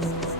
tell you.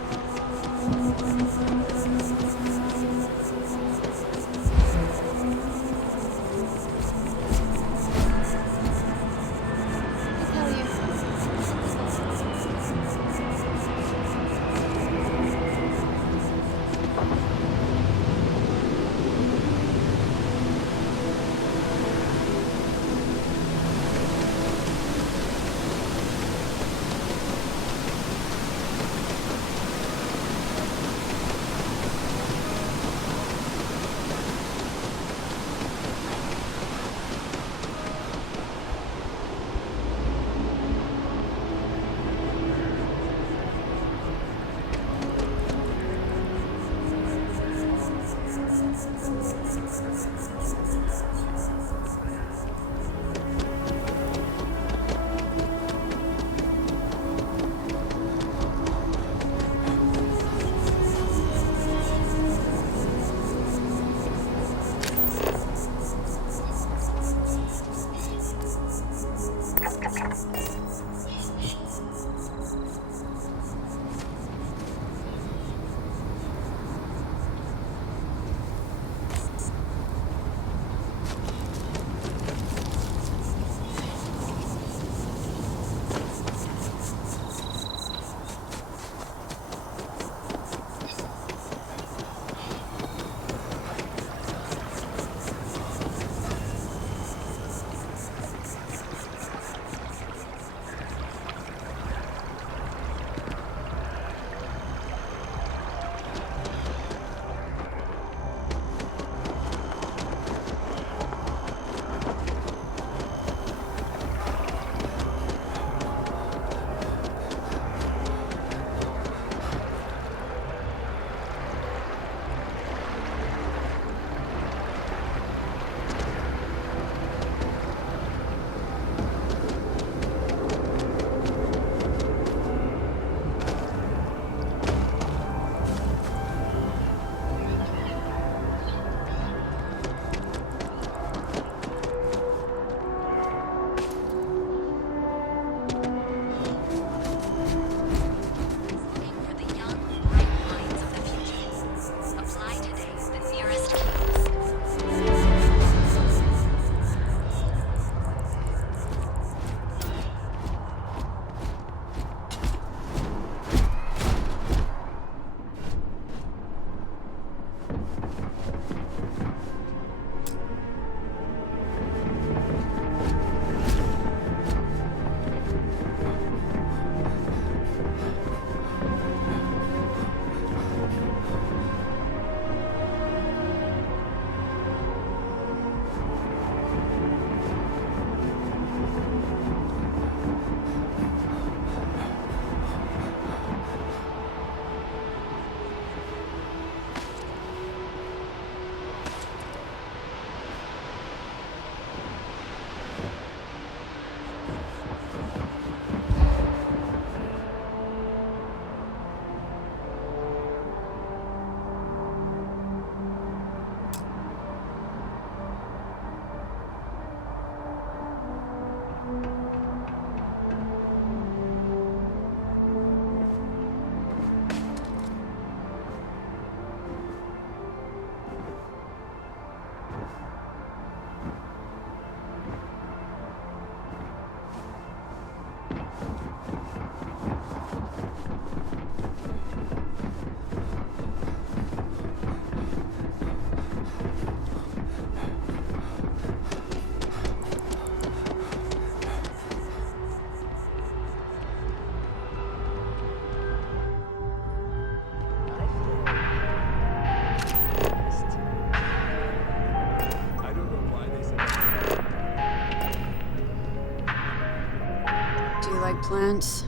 like plants?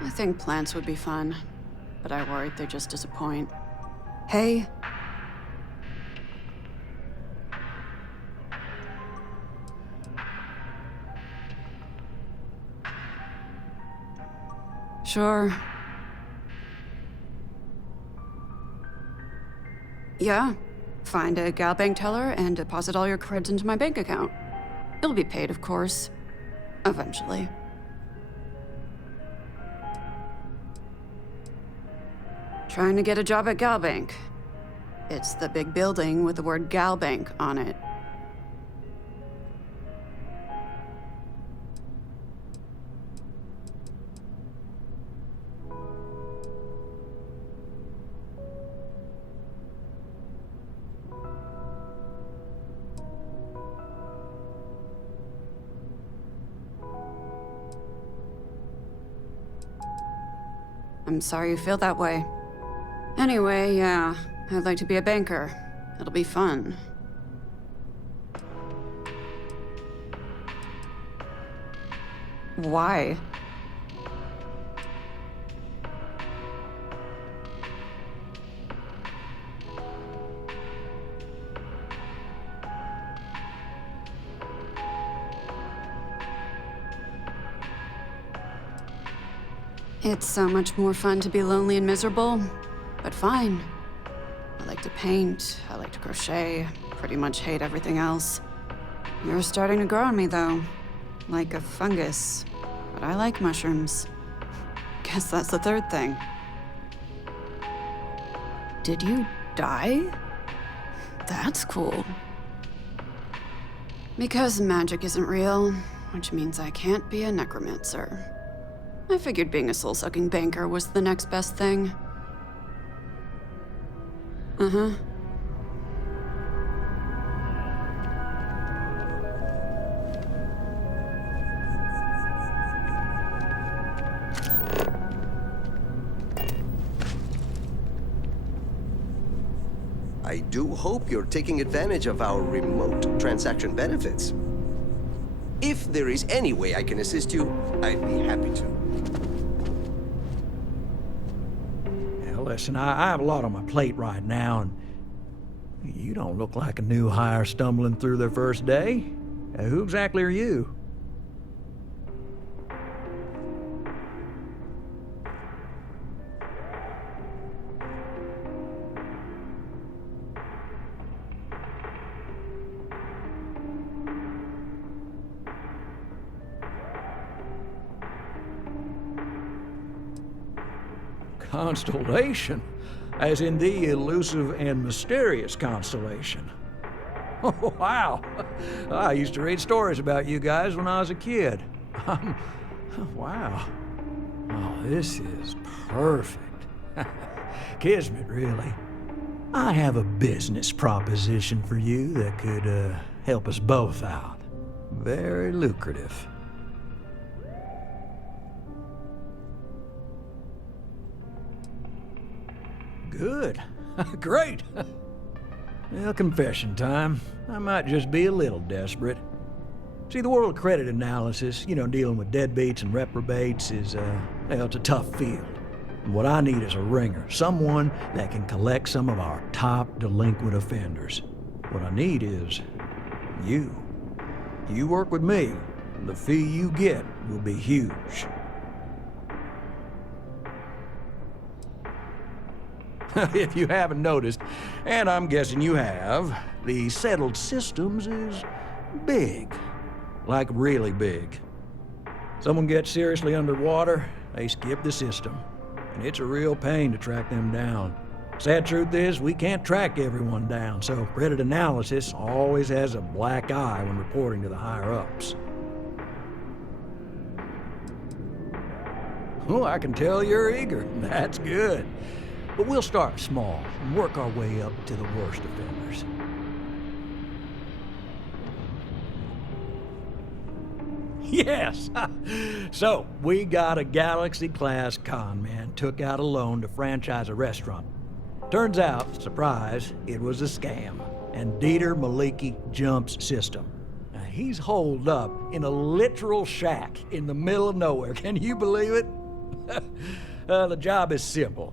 I think plants would be fun, but I worried they'd just disappoint. Hey? Sure. Yeah. Find a gal bank teller and deposit all your creds into my bank account. It'll be paid, of course. Eventually. Trying to get a job at Galbank. It's the big building with the word Galbank on it. I'm sorry you feel that way. Anyway, yeah, I'd like to be a banker. It'll be fun. Why? It's so much more fun to be lonely and miserable, but fine. I like to paint, I like to crochet, pretty much hate everything else. You're starting to grow on me, though. Like a fungus. But I like mushrooms. Guess that's the third thing. Did you die? That's cool. Because magic isn't real, which means I can't be a necromancer. I figured being a soul-sucking banker was the next best thing. Uh-huh. I do hope you're taking advantage of our remote transaction benefits. If there is any way I can assist you, I'd be happy to. Listen, I have a lot on my plate right now, and you don't look like a new hire stumbling through their first day. Who exactly are you? Constellation, as in the elusive and mysterious constellation. Oh, wow. I used to read stories about you guys when I was a kid. Wow. Oh, this is perfect. Kismet, really. I have a business proposition for you that could help us both out. Very lucrative. Good. Great. Well, confession time. I might just be a little desperate. See, the world of credit analysis, dealing with deadbeats and reprobates is, it's a tough field. And what I need is a ringer, someone that can collect some of our top delinquent offenders. What I need is you. You work with me, and the fee you get will be huge. If you haven't noticed, and I'm guessing you have, the settled systems is big. Like really big. Someone gets seriously underwater, they skip the system. And it's a real pain to track them down. Sad truth is, we can't track everyone down, so credit analysis always has a black eye when reporting to the higher-ups. Oh, I can tell you're eager. That's good. But we'll start small and work our way up to the worst offenders. Yes! So, we got a Galaxy-class con man took out a loan to franchise a restaurant. Turns out, surprise, it was a scam. And Dieter Maliki jumps system. Now, he's holed up in a literal shack in the middle of nowhere. Can you believe it? The job is simple.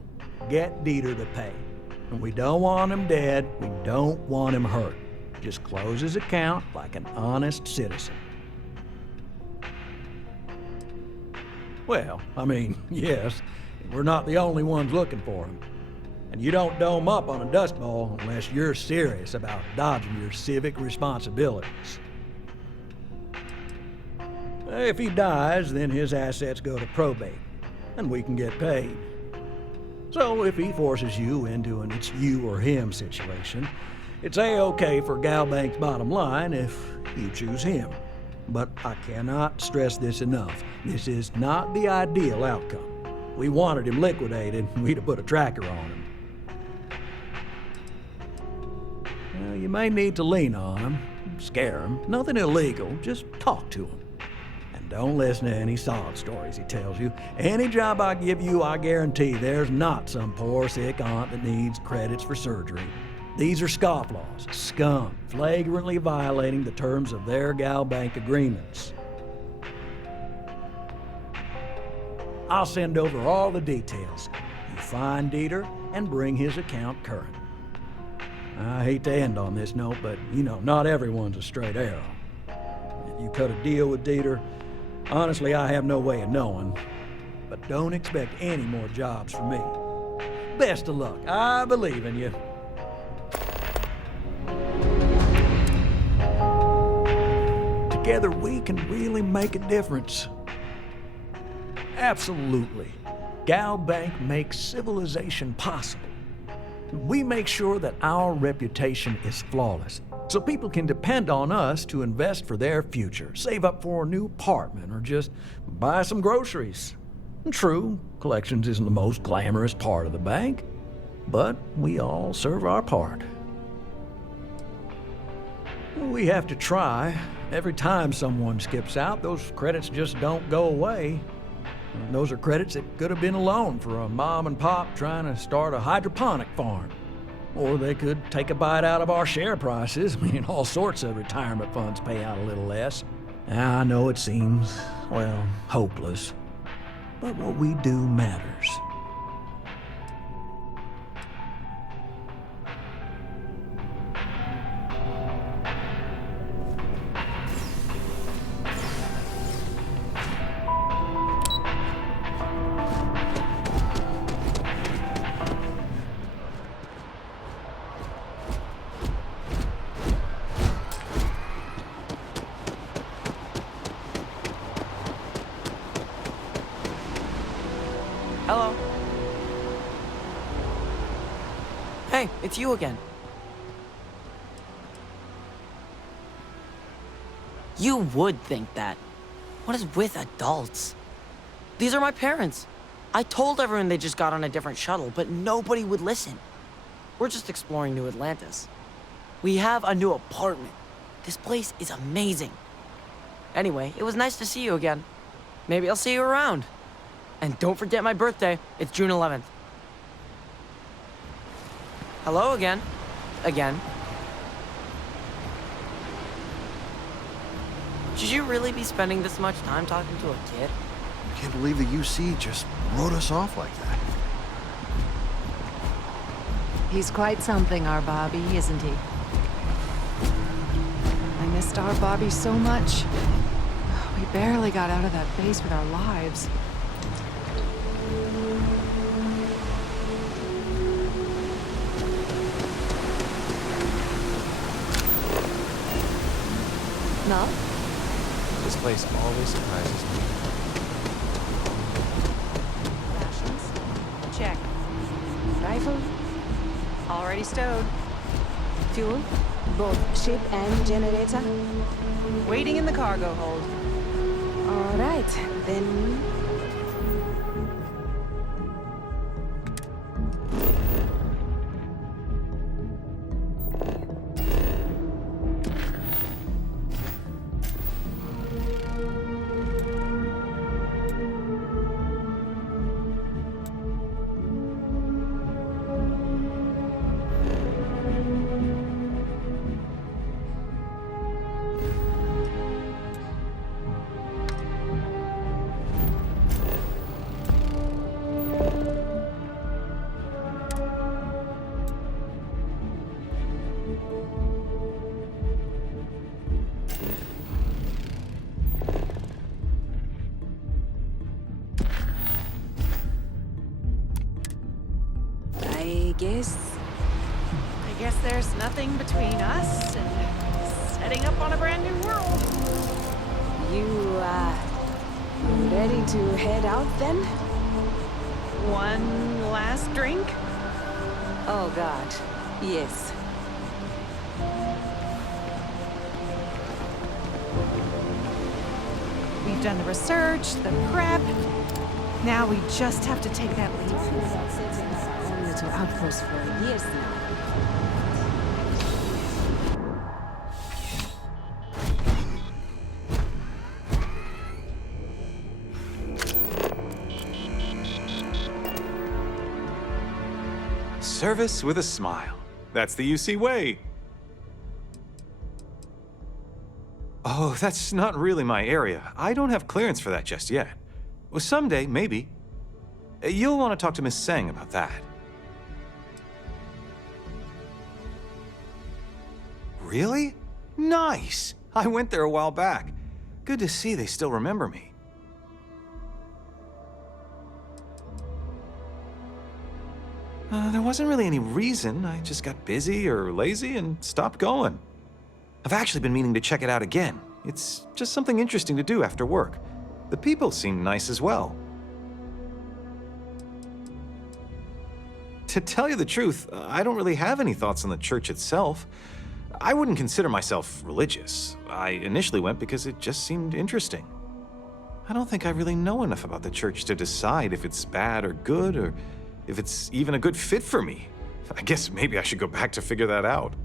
Get Dieter to pay. And we don't want him dead, we don't want him hurt. Just close his account like an honest citizen. Well, yes, we're not the only ones looking for him. And you don't dome up on a dust ball unless you're serious about dodging your civic responsibilities. If he dies, then his assets go to probate, and we can get paid. So if he forces you into an it's you or him situation, it's A-okay for Galbank's bottom line if you choose him. But I cannot stress this enough. This is not the ideal outcome. We wanted him liquidated, we'd have put a tracker on him. Well, you may need to lean on him, scare him. Nothing illegal, just talk to him. And don't listen to any sob stories he tells you. Any job I give you, I guarantee there's not some poor sick aunt that needs credits for surgery. These are scofflaws, scum, flagrantly violating the terms of their Galbank agreements. I'll send over all the details. You find Dieter and bring his account current. I hate to end on this note, but you know, not everyone's a straight arrow. If you cut a deal with Dieter, honestly, I have no way of knowing. But don't expect any more jobs from me. Best of luck. I believe in you. Together we can really make a difference. Absolutely. Galbank makes civilization possible. We make sure that our reputation is flawless, so people can depend on us to invest for their future, save up for a new apartment, or just buy some groceries. True, collections isn't the most glamorous part of the bank, but we all serve our part. We have to try. Every time someone skips out, those credits just don't go away. Those are credits that could have been a loan for a mom and pop trying to start a hydroponic farm. Or they could take a bite out of our share prices. I mean, all sorts of retirement funds pay out a little less. I know it seems, well, hopeless. But what we do matters. Hello. Hey, it's you again. You would think that. What is with adults? These are my parents. I told everyone they just got on a different shuttle, but nobody would listen. We're just exploring New Atlantis. We have a new apartment. This place is amazing. Anyway, it was nice to see you again. Maybe I'll see you around. And don't forget my birthday. It's June 11th. Hello again. Again. Should you really be spending this much time talking to a kid? I can't believe the UC just wrote us off like that. He's quite something, our Bobby, isn't he? I missed our Bobby so much. We barely got out of that base with our lives. No? This place always surprises me. Rations? Check. Rifle? Already stowed. Fuel? Both ship and generator? Waiting in the cargo hold. All right, then. I guess there's nothing between us and setting up on a brand new world. You ready to head out then? One last drink? Oh God, yes. We've done the research, the prep. Now we just have to take that leap. Talking about setting up our own little outpost for years now. Service with a smile. That's the UC way. Oh, that's not really my area. I don't have clearance for that just yet. Well, someday, maybe. You'll want to talk to Miss Sang about that. Really? Nice! I went there a while back. Good to see they still remember me. There wasn't really any reason. I just got busy or lazy and stopped going. I've actually been meaning to check it out again. It's just something interesting to do after work. The people seem nice as well. To tell you the truth, I don't really have any thoughts on the church itself. I wouldn't consider myself religious. I initially went because it just seemed interesting. I don't think I really know enough about the church to decide if it's bad or good, or if it's even a good fit for me. I guess maybe I should go back to figure that out.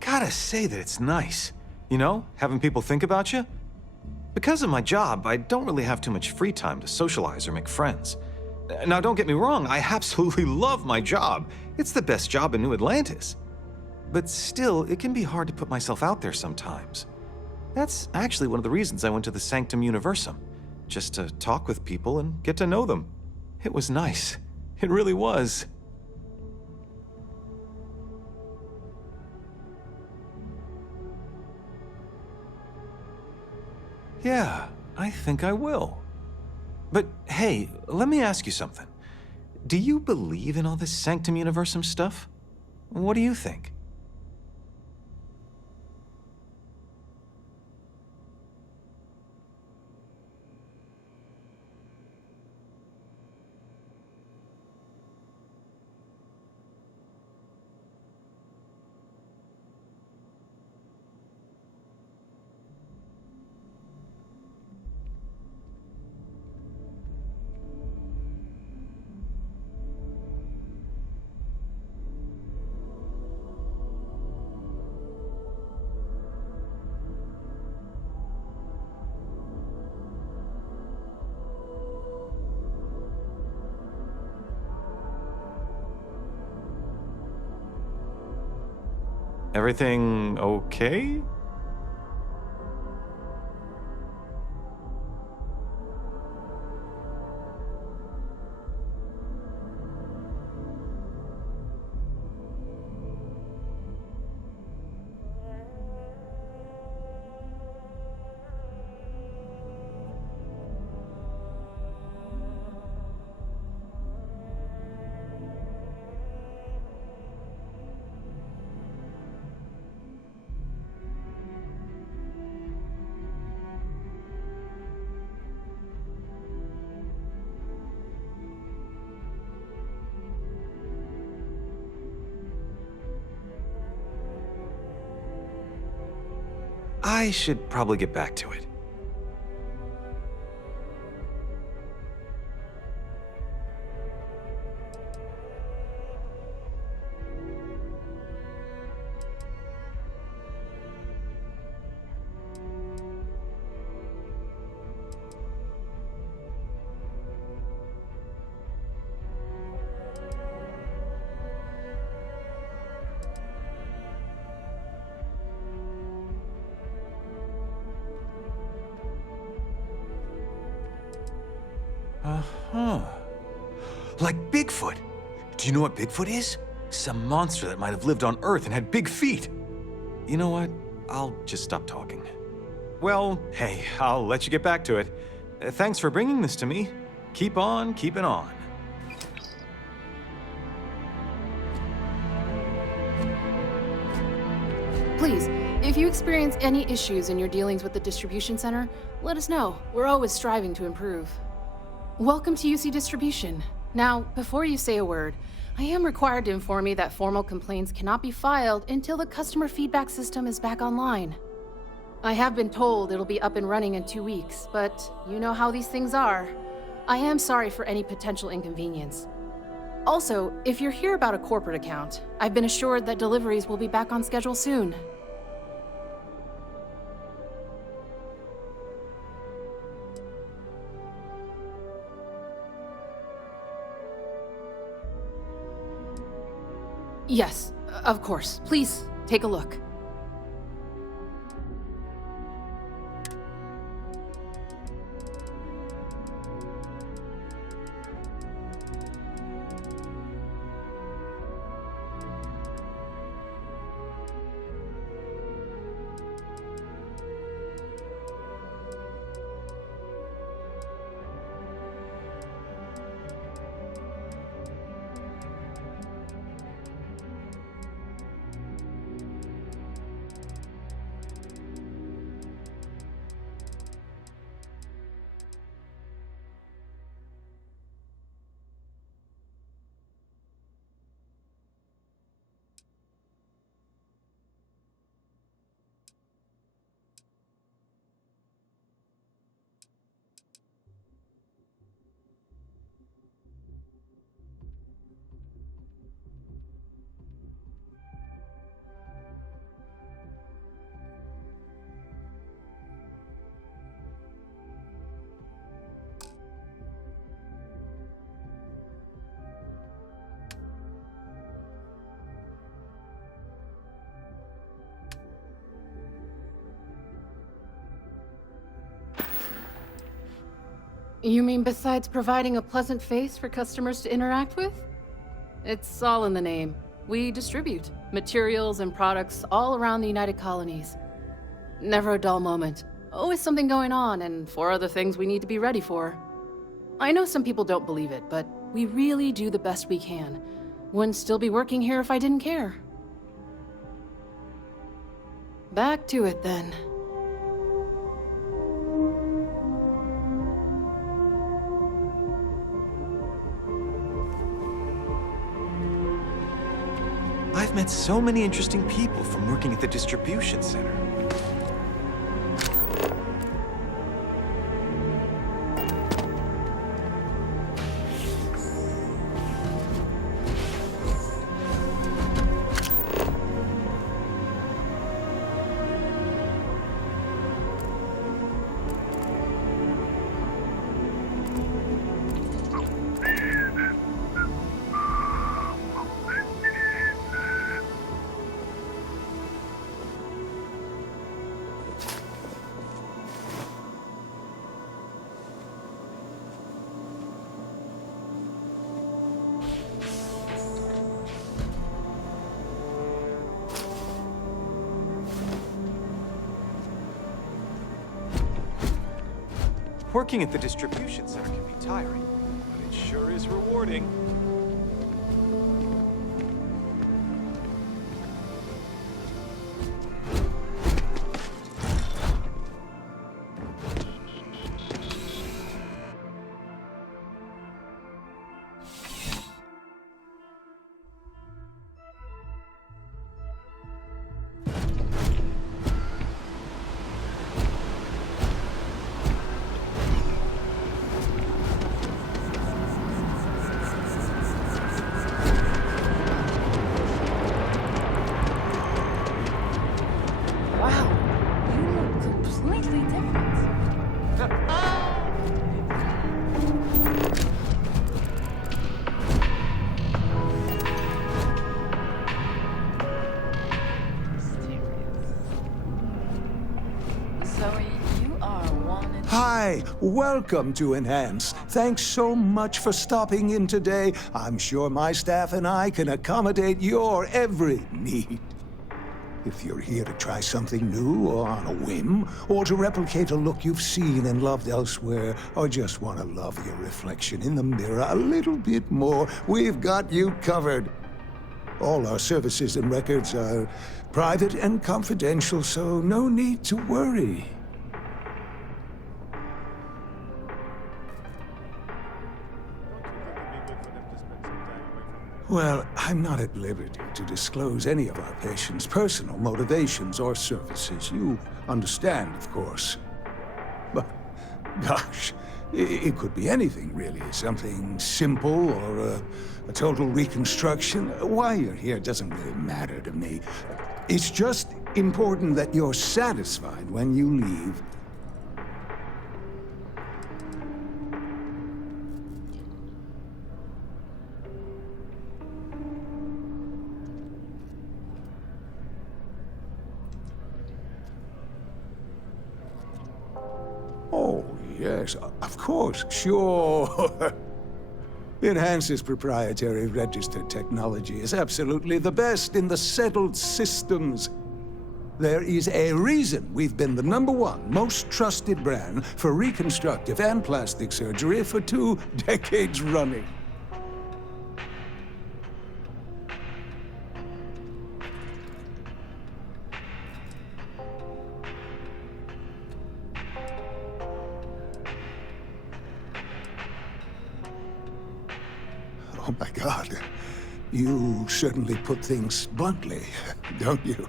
Gotta say that it's nice. You know, having people think about you. Because of my job, I don't really have too much free time to socialize or make friends. Now, don't get me wrong, I absolutely love my job. It's the best job in New Atlantis. But still, it can be hard to put myself out there sometimes. That's actually one of the reasons I went to the Sanctum Universum, just to talk with people and get to know them. It was nice. It really was. Yeah, I think I will. But hey, let me ask you something. Do you believe in all this Sanctum Universum stuff? What do you think? Everything okay? I should probably get back to it. Uh-huh. Like Bigfoot. Do you know what Bigfoot is? Some monster that might have lived on Earth and had big feet. You know what? I'll just stop talking. Well, hey, I'll let you get back to it. Thanks for bringing this to me. Keep on keeping on. Please, if you experience any issues in your dealings with the distribution center, let us know. We're always striving to improve. Welcome to UC Distribution. Now, before you say a word, I am required to inform you that formal complaints cannot be filed until the customer feedback system is back online. I have been told it'll be up and running in 2 weeks, but you know how these things are. I am sorry for any potential inconvenience. Also, if you're here about a corporate account, I've been assured that deliveries will be back on schedule soon. Yes, of course. Please, take a look. You mean besides providing a pleasant face for customers to interact with? It's all in the name. We distribute materials and products all around the United Colonies. Never a dull moment. Always something going on and 4 other things we need to be ready for. I know some people don't believe it, but we really do the best we can. Wouldn't still be working here if I didn't care. Back to it then. I've met so many interesting people from working at the distribution center. Working at the distribution center can be tiring, but it sure is rewarding. Hi, welcome to Enhance. Thanks so much for stopping in today. I'm sure my staff and I can accommodate your every need. If you're here to try something new or on a whim, or to replicate a look you've seen and loved elsewhere, or just want to love your reflection in the mirror a little bit more, we've got you covered. All our services and records are private and confidential, so no need to worry. Well, I'm not at liberty to disclose any of our patients' personal motivations or services. You understand, of course. But, gosh, it could be anything, really. Something simple or a total reconstruction. Why you're here doesn't really matter to me. It's just important that you're satisfied when you leave. Oh, yes, of course, sure. Enhance's proprietary registered technology is absolutely the best in the settled systems. There is a reason we've been the #1 most trusted brand for reconstructive and plastic surgery for 2 decades running. Oh my God. You certainly put things bluntly, don't you?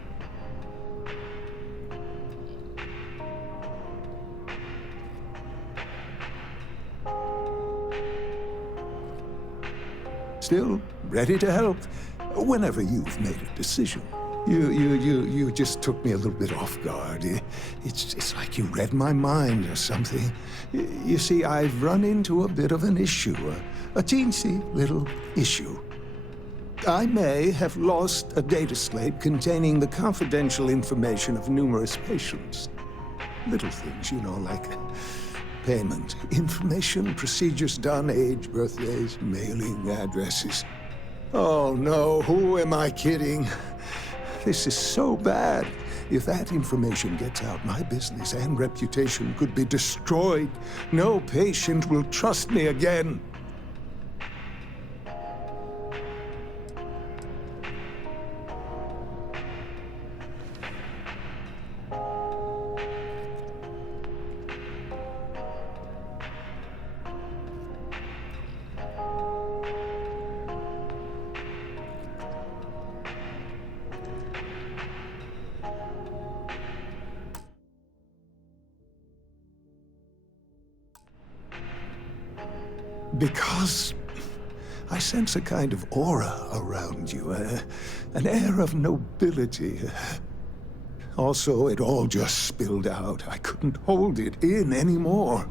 Still ready to help whenever you've made a decision. You just took me a little bit off guard. It's like you read my mind or something. You see, I've run into a bit of an issue, a teensy little issue. I may have lost a data slate containing the confidential information of numerous patients. Little things, you know, like payment information, procedures done, age, birthdays, mailing addresses. Oh no, who am I kidding? This is so bad. If that information gets out, my business and reputation could be destroyed. No patient will trust me again. Because I sense a kind of aura around you, an air of nobility. Also, it all just spilled out. I couldn't hold it in anymore.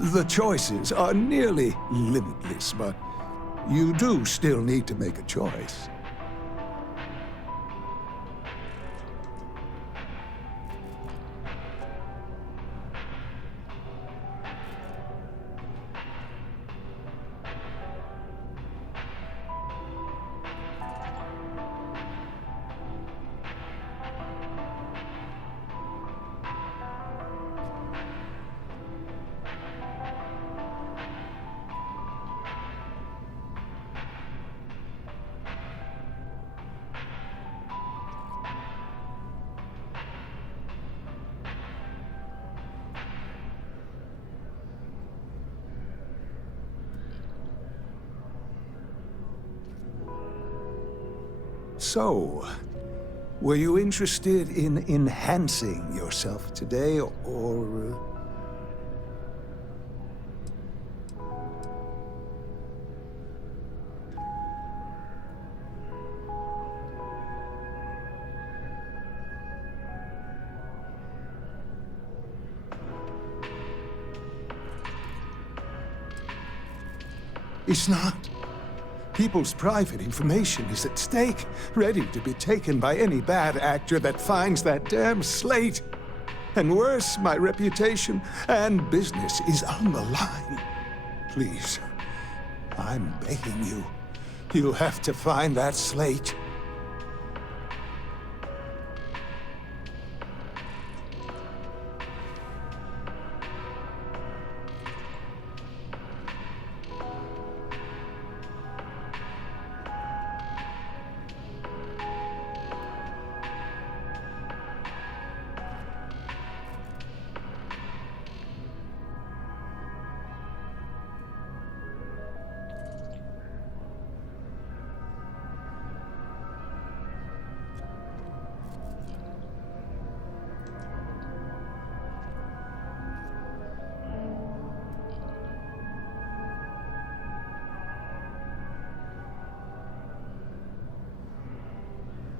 The choices are nearly limitless, but you do still need to make a choice. So, were you interested in enhancing yourself today, or... It's not. People's private information is at stake, ready to be taken by any bad actor that finds that damn slate. And worse, my reputation and business is on the line. Please, I'm begging you. You'll have to find that slate.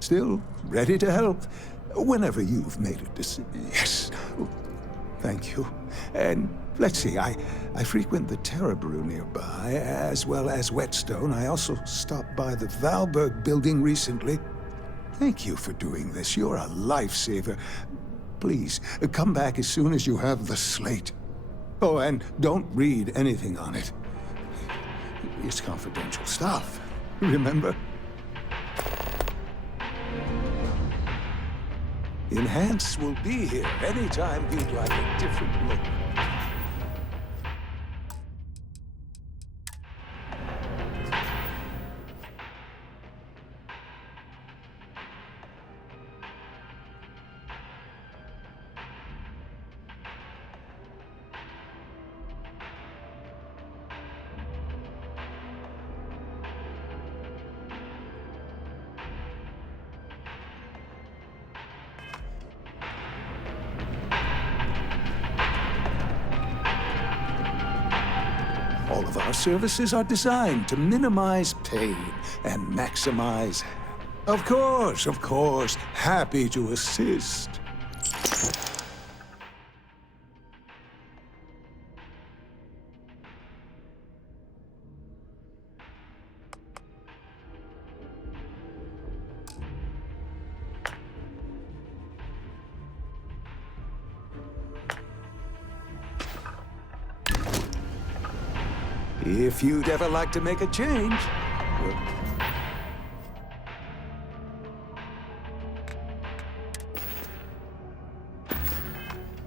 Still ready to help whenever you've made a decision. Yes. Thank you. And let's see, I frequent the Terror Brew nearby, as well as Whetstone. I also stopped by the Valberg building recently. Thank you for doing this. You're a lifesaver. Please, come back as soon as you have the slate. Oh, and don't read anything on it. It's confidential stuff, remember? Enhance will be here anytime you'd like a different look. All of our services are designed to minimize pain and maximize... Of course. Happy to assist. If you'd ever like to make a change...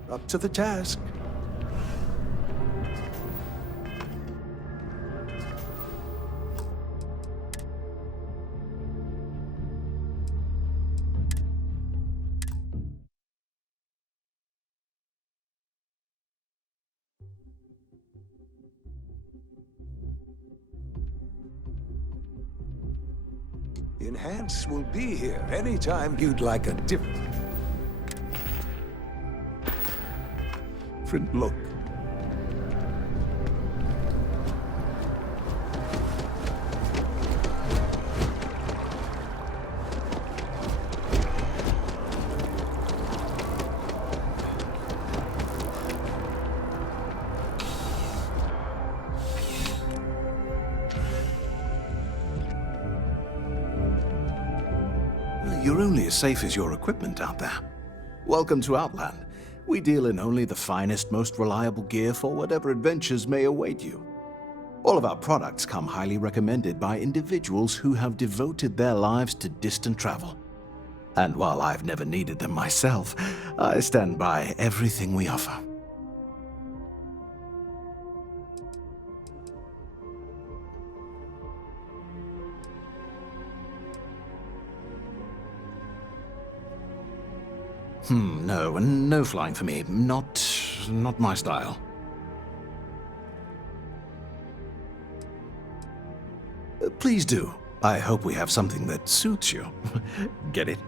Up to the task. Enhance will be here anytime you'd like a different look. You're only as safe as your equipment out there. Welcome to Outland. We deal in only the finest, most reliable gear for whatever adventures may await you. All of our products come highly recommended by individuals who have devoted their lives to distant travel. And while I've never needed them myself, I stand by everything we offer. No flying for me. Not my style. Please do. I hope we have something that suits you. Get it?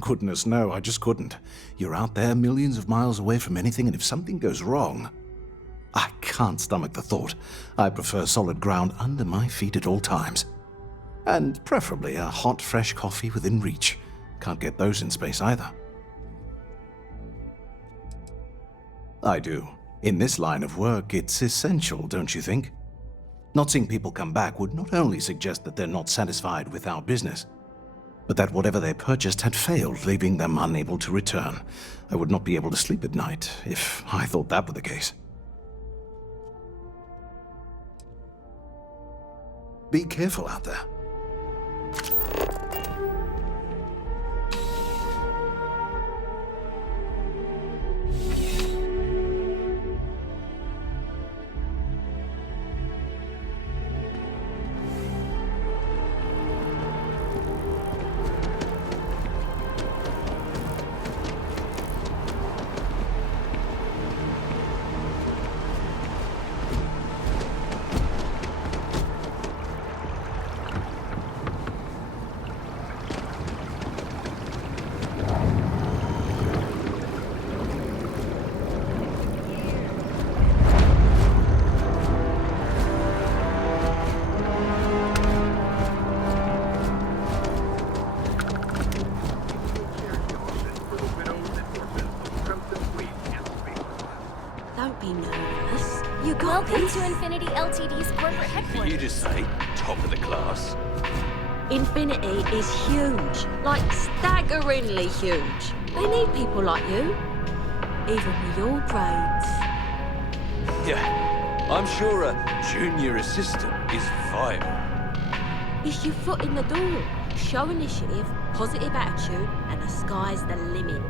Goodness, no, I just couldn't. You're out there millions of miles away from anything, and if something goes wrong... I can't stomach the thought. I prefer solid ground under my feet at all times. And preferably a hot, fresh coffee within reach. Can't get those in space either. I do. In this line of work, it's essential, don't you think? Not seeing people come back would not only suggest that they're not satisfied with our business, but that whatever they purchased had failed, leaving them unable to return. I would not be able to sleep at night if I thought that were the case. Be careful out there. Don't be nervous. You got Welcome this. to Infinity Ltd's corporate headquarters. You just say top of the class. Infinity is huge, like staggeringly huge. They need people like you, even with your grades. Yeah, I'm sure a junior assistant is vital. It's your foot in the door. Show initiative, positive attitude, and the sky's the limit.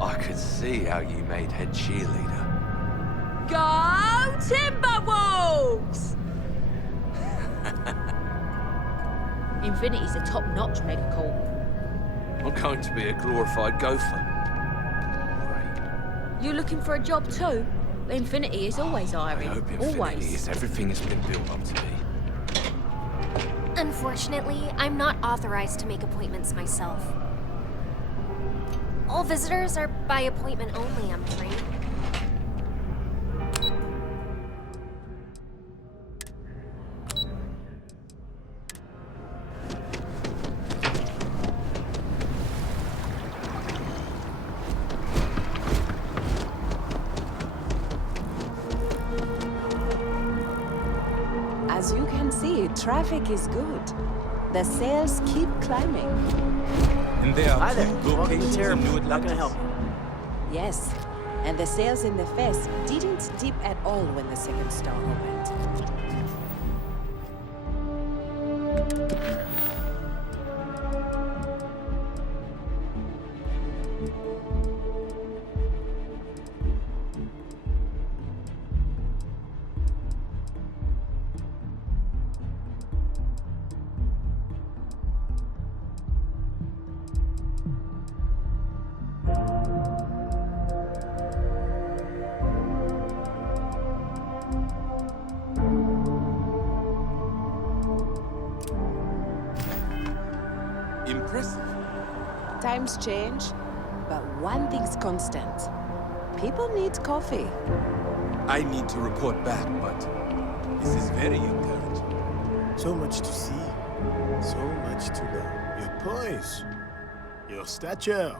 I could see how you made head cheerleader. Go Timberwolves! Infinity's a top-notch medical. I'm going to be a glorified gopher. You looking for a job too? Infinity is always hiring. I hope Infinity always. is everything it's been built up to be. Unfortunately, I'm not authorized to make appointments myself. All visitors are by appointment only, I'm afraid. As you can see, traffic is good. The sales keep climbing. And there are Hi there. two Welcome to locations in Terrapin. New How can I Atlantis. help you? Yes, and the sales in the fest didn't dip at all when the second store opened. Impressive. Times change, but one thing's constant. People need coffee. I need to report back, but this is very encouraging. So much to see, so much to learn. Your poise, your stature,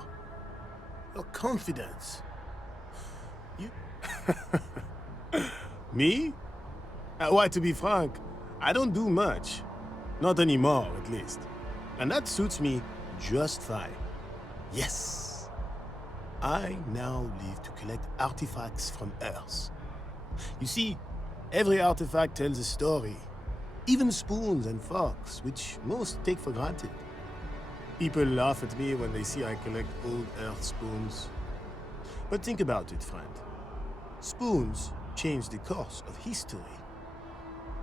your confidence. You... Me? Why, to be frank, I don't do much. Not anymore, at least. And that suits me just fine. Yes. I now live to collect artifacts from Earth. You see, every artifact tells a story. Even spoons and forks, which most take for granted. People laugh at me when they see I collect old Earth spoons. But think about it, friend. Spoons change the course of history.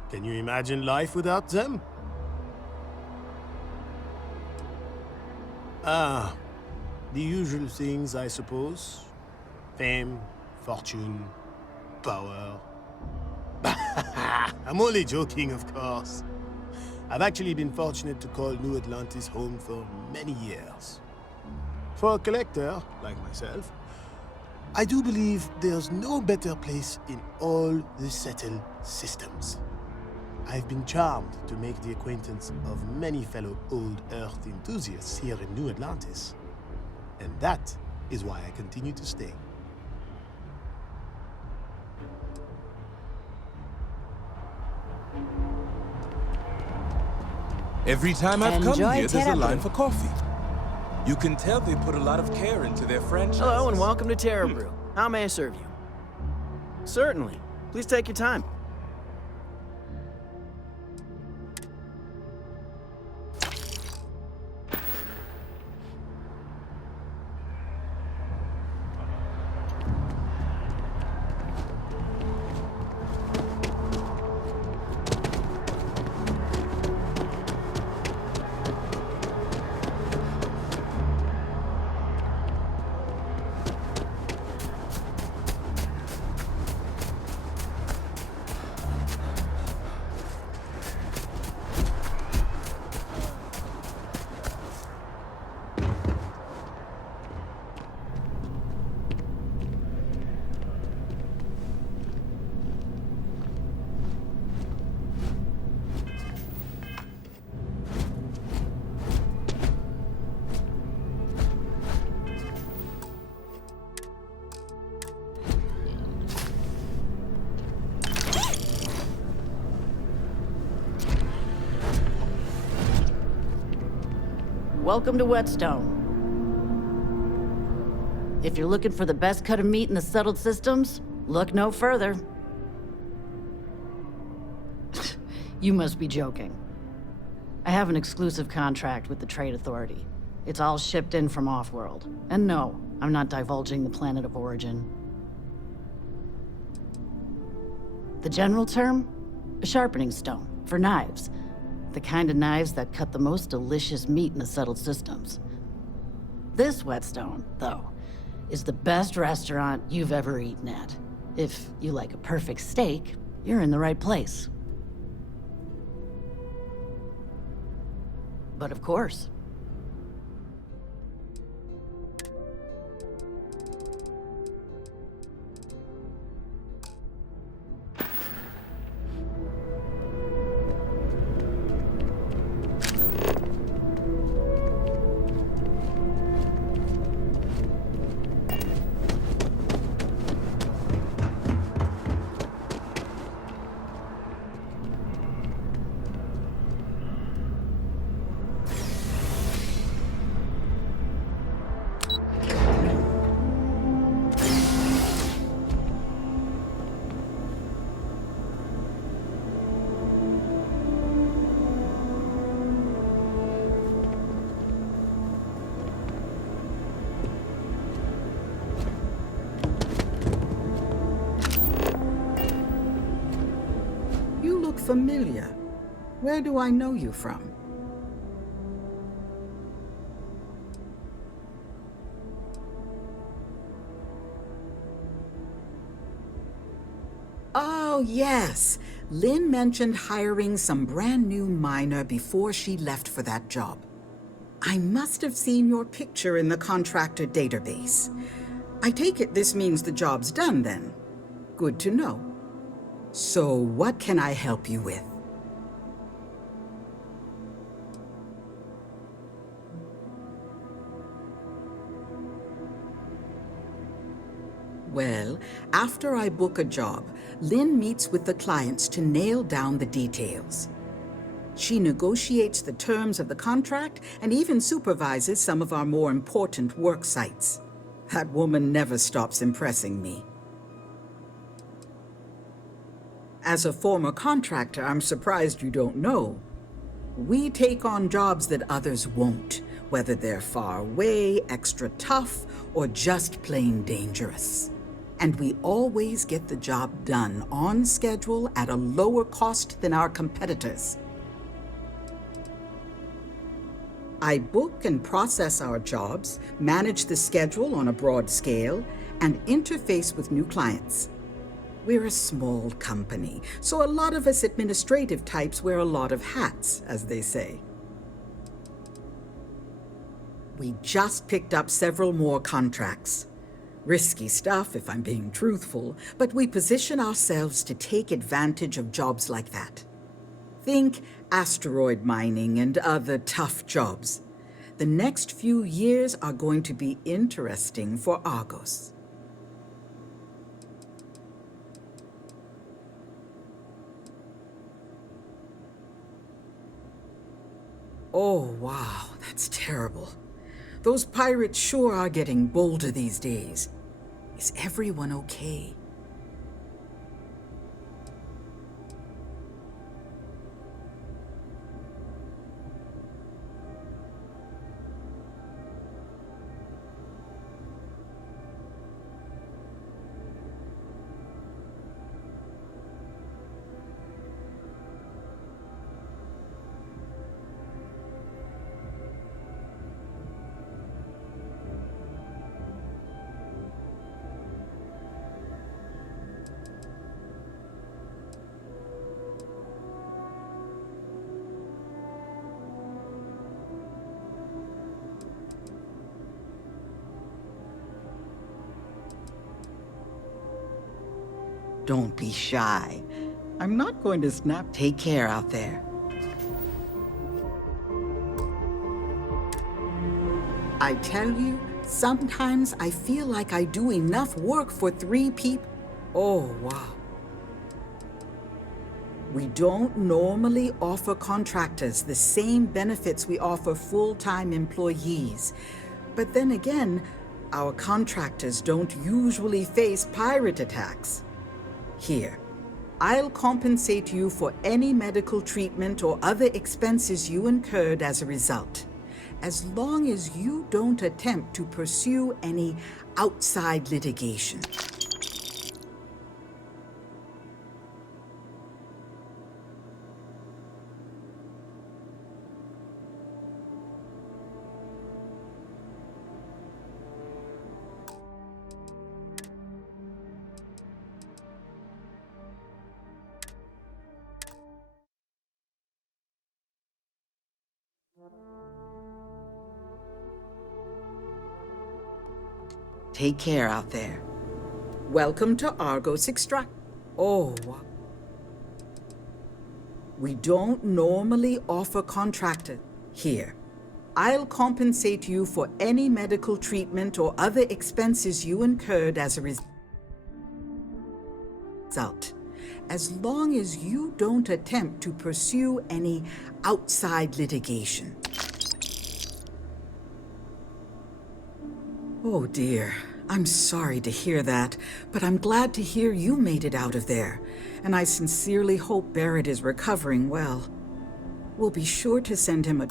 Can you imagine life without them? Ah, the usual things, I suppose. Fame, fortune, power. I'm only joking, of course. I've actually been fortunate to call New Atlantis home for many years. For a collector, like myself, I do believe there's no better place in all the settled systems. I've been charmed to make the acquaintance of many fellow old Earth enthusiasts here in New Atlantis. And that is why I continue to stay. Every time I've come Enjoy here, there's a therapy. line for coffee. You can tell they put a lot of care into their franchise. Hello and welcome to Terra Brew. How may I serve you? Certainly. Please take your time. Welcome to Whetstone. If you're looking for the best cut of meat in the settled systems, look no further. You must be joking. I have an exclusive contract with the Trade Authority. It's all shipped in from off-world. And no, I'm not divulging the planet of origin. The general term? A sharpening stone, for knives. The kind of knives that cut the most delicious meat in the settled systems. This Whetstone, though, is the best restaurant you've ever eaten at. If you like a perfect steak, you're in the right place. But of course, familiar. Where do I know you from? Oh, yes. Lynn mentioned hiring some brand new miner before she left for that job. I must have seen your picture in the contractor database. I take it this means the job's done then. Good to know. So, what can I help you with? Well, after I book a job, Lynn meets with the clients to nail down the details. She negotiates the terms of the contract and even supervises some of our more important work sites. That woman never stops impressing me. As a former contractor, I'm surprised you don't know. We take on jobs that others won't, whether they're far away, extra tough, or just plain dangerous. And we always get the job done on schedule at a lower cost than our competitors. I book and process our jobs, manage the schedule on a broad scale, and interface with new clients. We're a small company, so a lot of us administrative types wear a lot of hats, as they say. We just picked up several more contracts. Risky stuff, if I'm being truthful, but we position ourselves to take advantage of jobs like that. Think asteroid mining and other tough jobs. The next few years are going to be interesting for Argos. Oh, wow, that's terrible. Those pirates sure are getting bolder these days. Is everyone okay? Don't be shy. I'm not going to snap. Take care out there. I tell you, sometimes I feel like I do enough work for 3 people. Oh, wow. We don't normally offer contractors the same benefits we offer full-time employees. But then again, our contractors don't usually face pirate attacks. Here, I'll compensate you for any medical treatment or other expenses you incurred as a result, as long as you don't attempt to pursue any outside litigation. Take care out there. Welcome to Argos Extract. Oh, wow. We don't normally offer contractors. Here, I'll compensate you for any medical treatment or other expenses you incurred as a result, as long as you don't attempt to pursue any outside litigation. Oh dear, I'm sorry to hear that, but I'm glad to hear you made it out of there, and I sincerely hope Barrett is recovering well. We'll be sure to send him a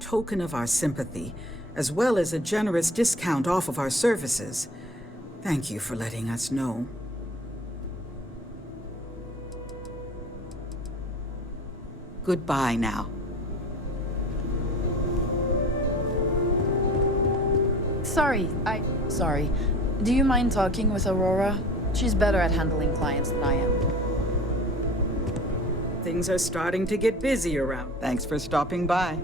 token of our sympathy, as well as a generous discount off of our services. Thank you for letting us know. Goodbye now. Sorry. Do you mind talking with Aurora? She's better at handling clients than I am. Things are starting to get busy around. Thanks for stopping by.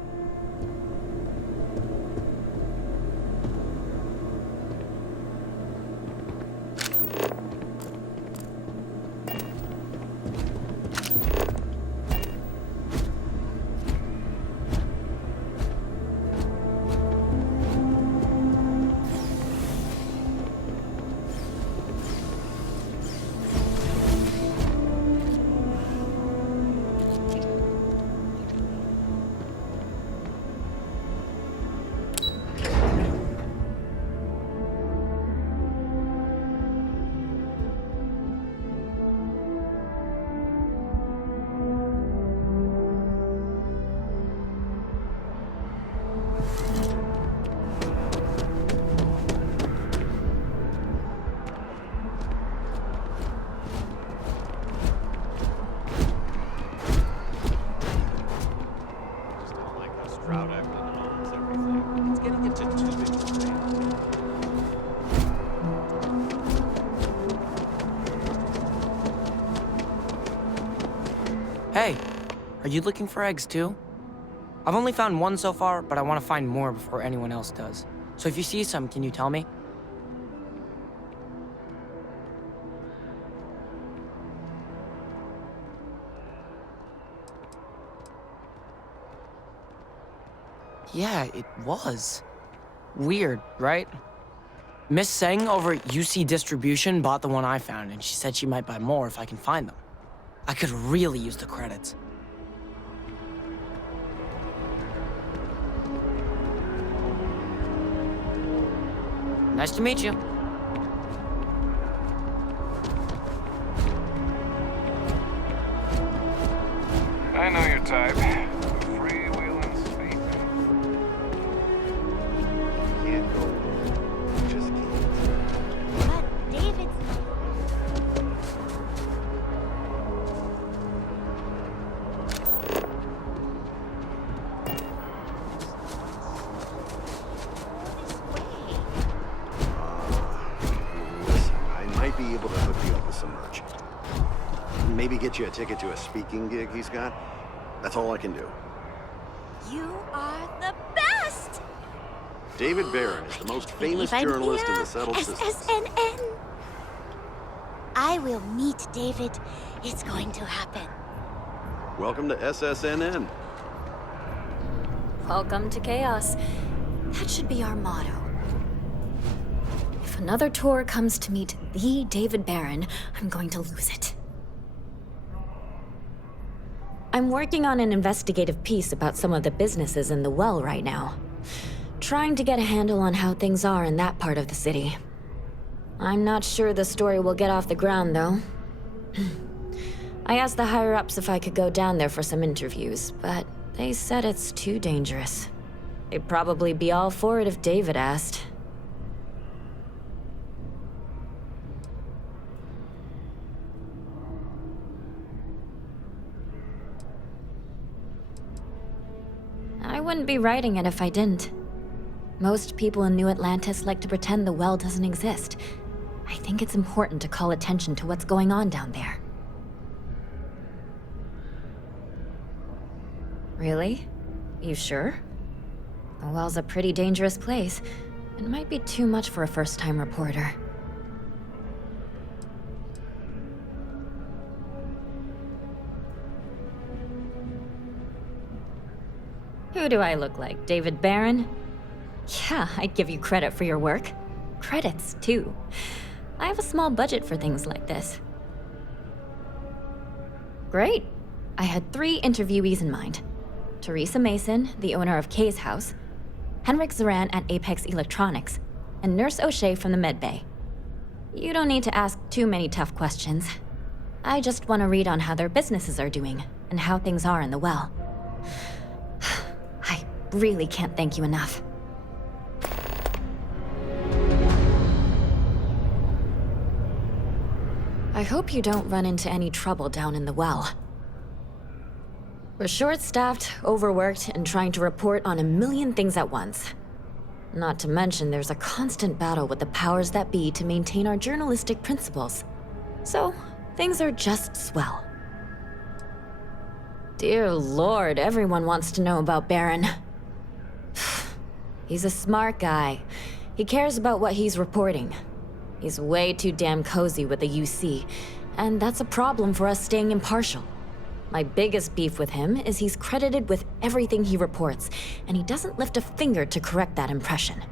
Hey, are you looking for eggs too? I've only found one so far, but I want to find more before anyone else does. So if you see some, can you tell me? Yeah, it was. Weird, right? Miss Seng over at UC Distribution bought the one I found, and she said she might buy more if I can find them. I could really use the credits. Nice to meet you. I know your type. Freewheeling speed. Can't go. Just can't. But David's... Listen, I might be able to hook you up with some merch. Maybe get you a ticket to a speaking gig he's got. That's all I can do. You are the best! David Barron is the most famous I'm journalist in here. the settled systems. SSNN. I will meet David. It's going to happen. Welcome to SSNN. Welcome to chaos. That should be our motto. If another tour comes to meet the David Barron, I'm going to lose it. I'm working on an investigative piece about some of the businesses in the well right now. Trying to get a handle on how things are in that part of the city. I'm not sure the story will get off the ground, though. I asked the higher-ups if I could go down there for some interviews, but they said it's too dangerous. They'd probably be all for it if David asked. I wouldn't be writing it if I didn't. Most people in New Atlantis like to pretend the well doesn't exist. I think it's important to call attention to what's going on down there. Really? You sure? The well's a pretty dangerous place. It might be too much for a first-time reporter. Who do I look like? David Barron? Yeah, I'd give you credit for your work. Credits, too. I have a small budget for things like this. Great. I had 3 interviewees in mind. Teresa Mason, the owner of Kay's House, Henrik Zoran at Apex Electronics, and Nurse O'Shea from the Med Bay. You don't need to ask too many tough questions. I just want to read on how their businesses are doing, and how things are in the well. I really can't thank you enough. I hope you don't run into any trouble down in the well. We're short-staffed, overworked, and trying to report on a million things at once. Not to mention there's a constant battle with the powers that be to maintain our journalistic principles. So, things are just swell. Dear Lord, everyone wants to know about Barron. He's a smart guy. He cares about what he's reporting. He's way too damn cozy with the UC, and that's a problem for us staying impartial. My biggest beef with him is he's credited with everything he reports, and he doesn't lift a finger to correct that impression.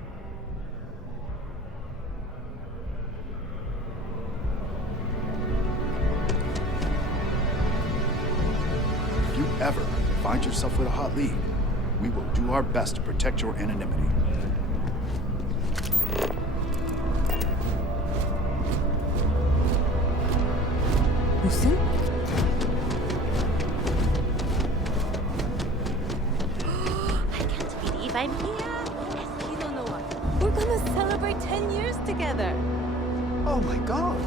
If you ever find yourself with a hot lead, we will do our best to protect your anonymity. Listen? I'm here. We're gonna celebrate 10 years together. Oh my god!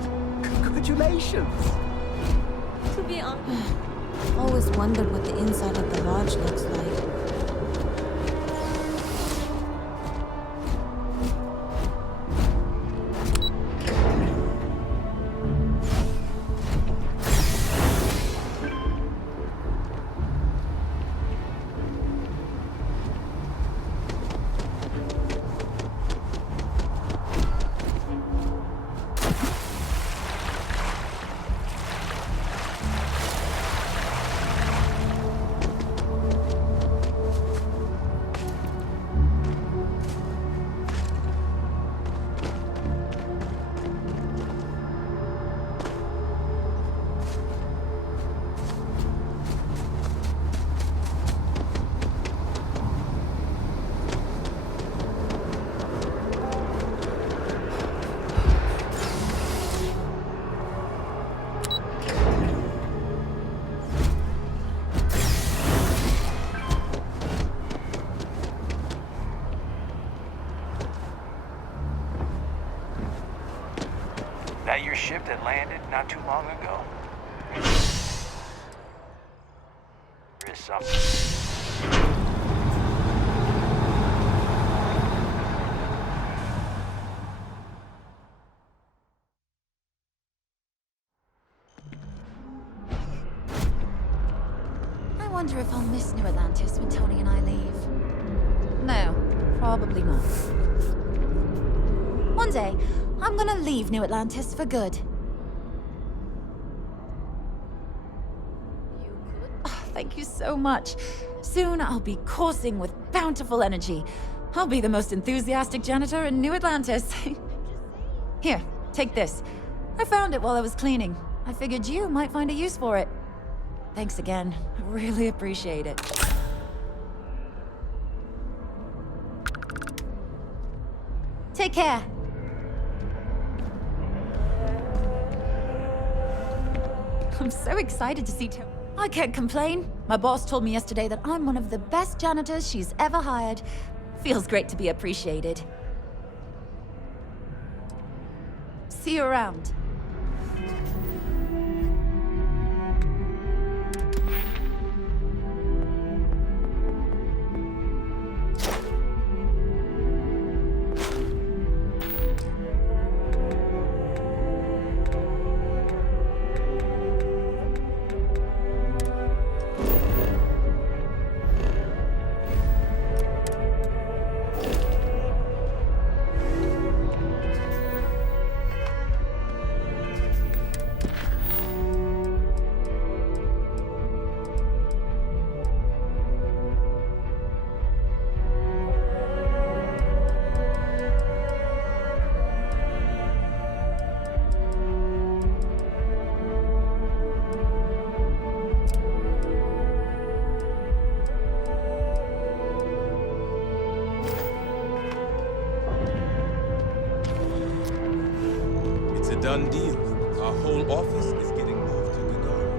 Congratulations! To be honest, always wondered what the inside of the lodge looks like. That your ship that landed not too long ago? There is something. I wonder if I'll miss New Atlantis when Tony and I leave. No, probably not. One day, I'm gonna leave New Atlantis for good. Oh, thank you so much. Soon I'll be coursing with bountiful energy. I'll be the most enthusiastic janitor in New Atlantis. Here, take this. I found it while I was cleaning. I figured you might find a use for it. Thanks again. I really appreciate it. Take care. I'm so excited to see Tony. I can't complain. My boss told me yesterday that I'm one of the best janitors she's ever hired. Feels great to be appreciated. See you around. Done deal. Our whole office is getting moved to Gagara.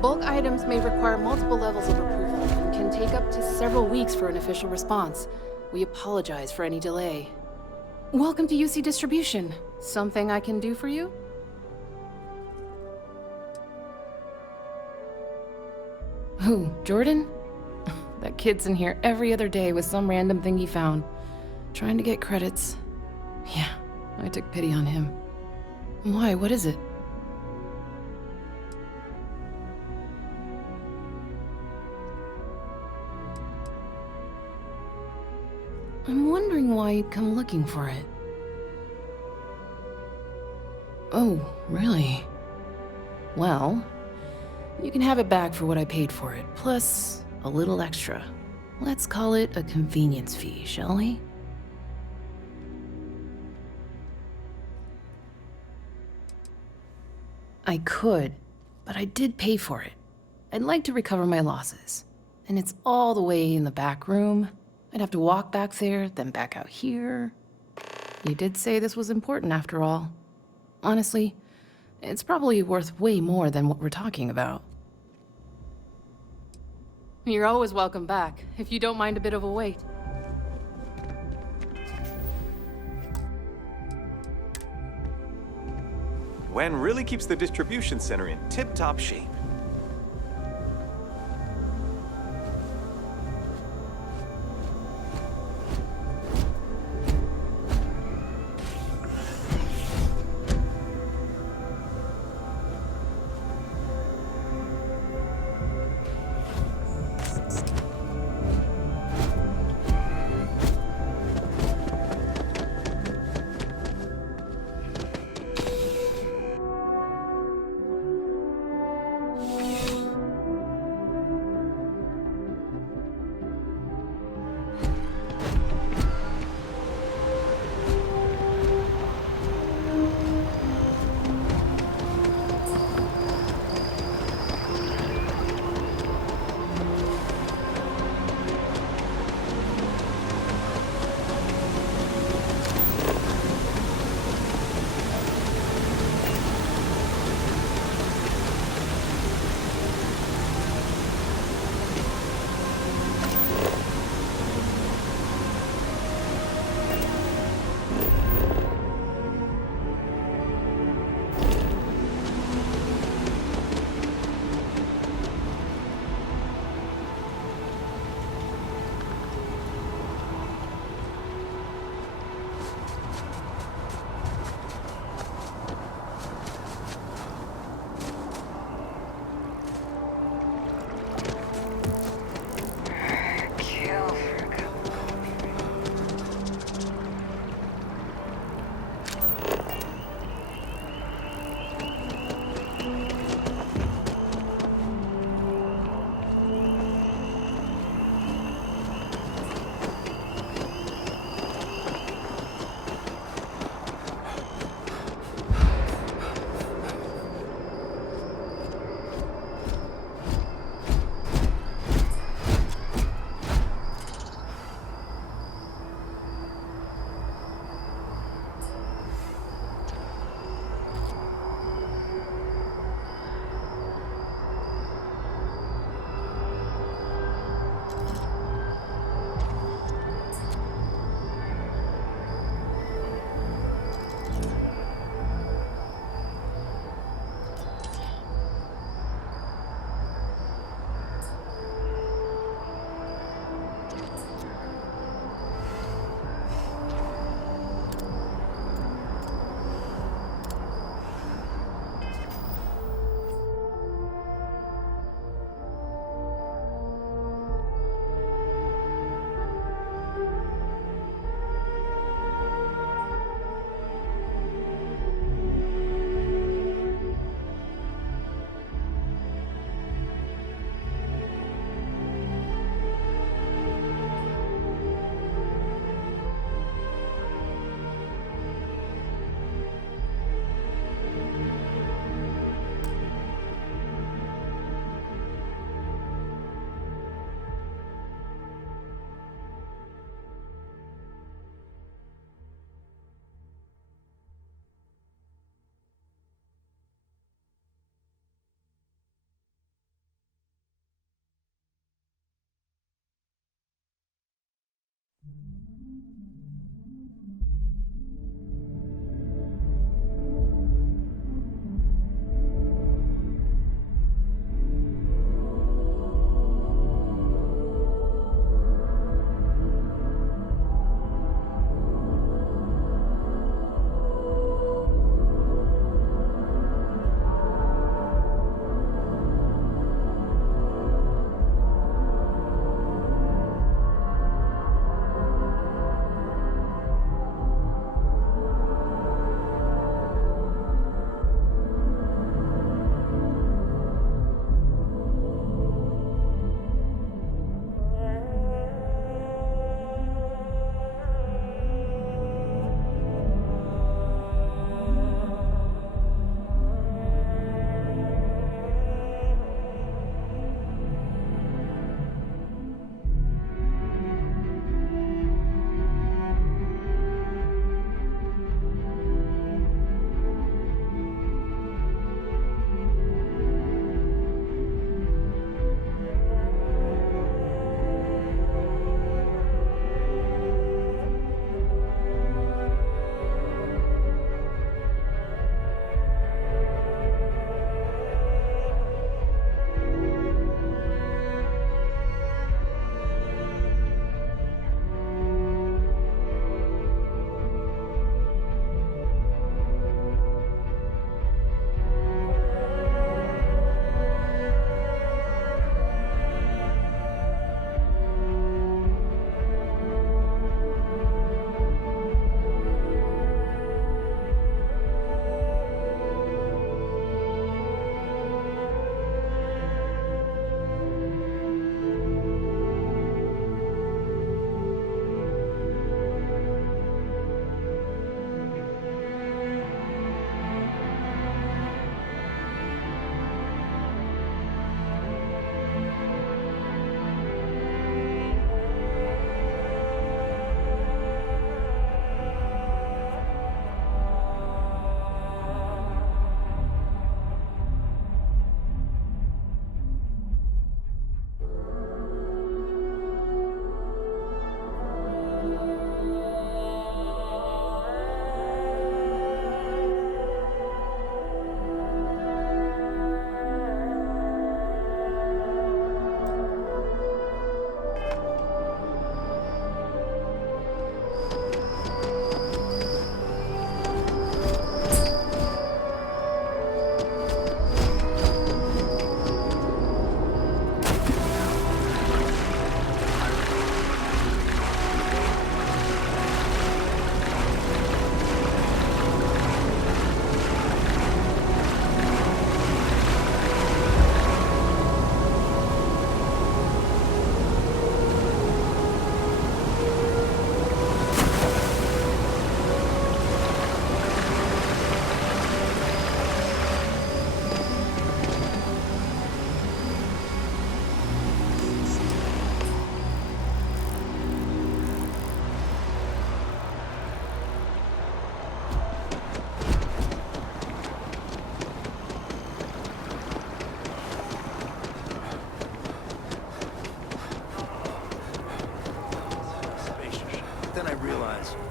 Bulk items may require multiple levels of approval and can take up to several weeks for an official response. We apologize for any delay. Welcome to UC Distribution. Something I can do for you? Who, Jordan? That kid's in here every other day with some random thing he found. Trying to get credits. Yeah, I took pity on him. Why, what is it? I'm wondering why you'd come looking for it. Oh, really? Well, you can have it back for what I paid for it, plus a little extra. Let's call it a convenience fee, shall we? I could, but I did pay for it. I'd like to recover my losses. And it's all the way in the back room. I'd have to walk back there, then back out here. You did say this was important after all. Honestly, it's probably worth way more than what we're talking about. You're always welcome back, if you don't mind a bit of a wait. Wen really keeps the distribution center in tip-top shape.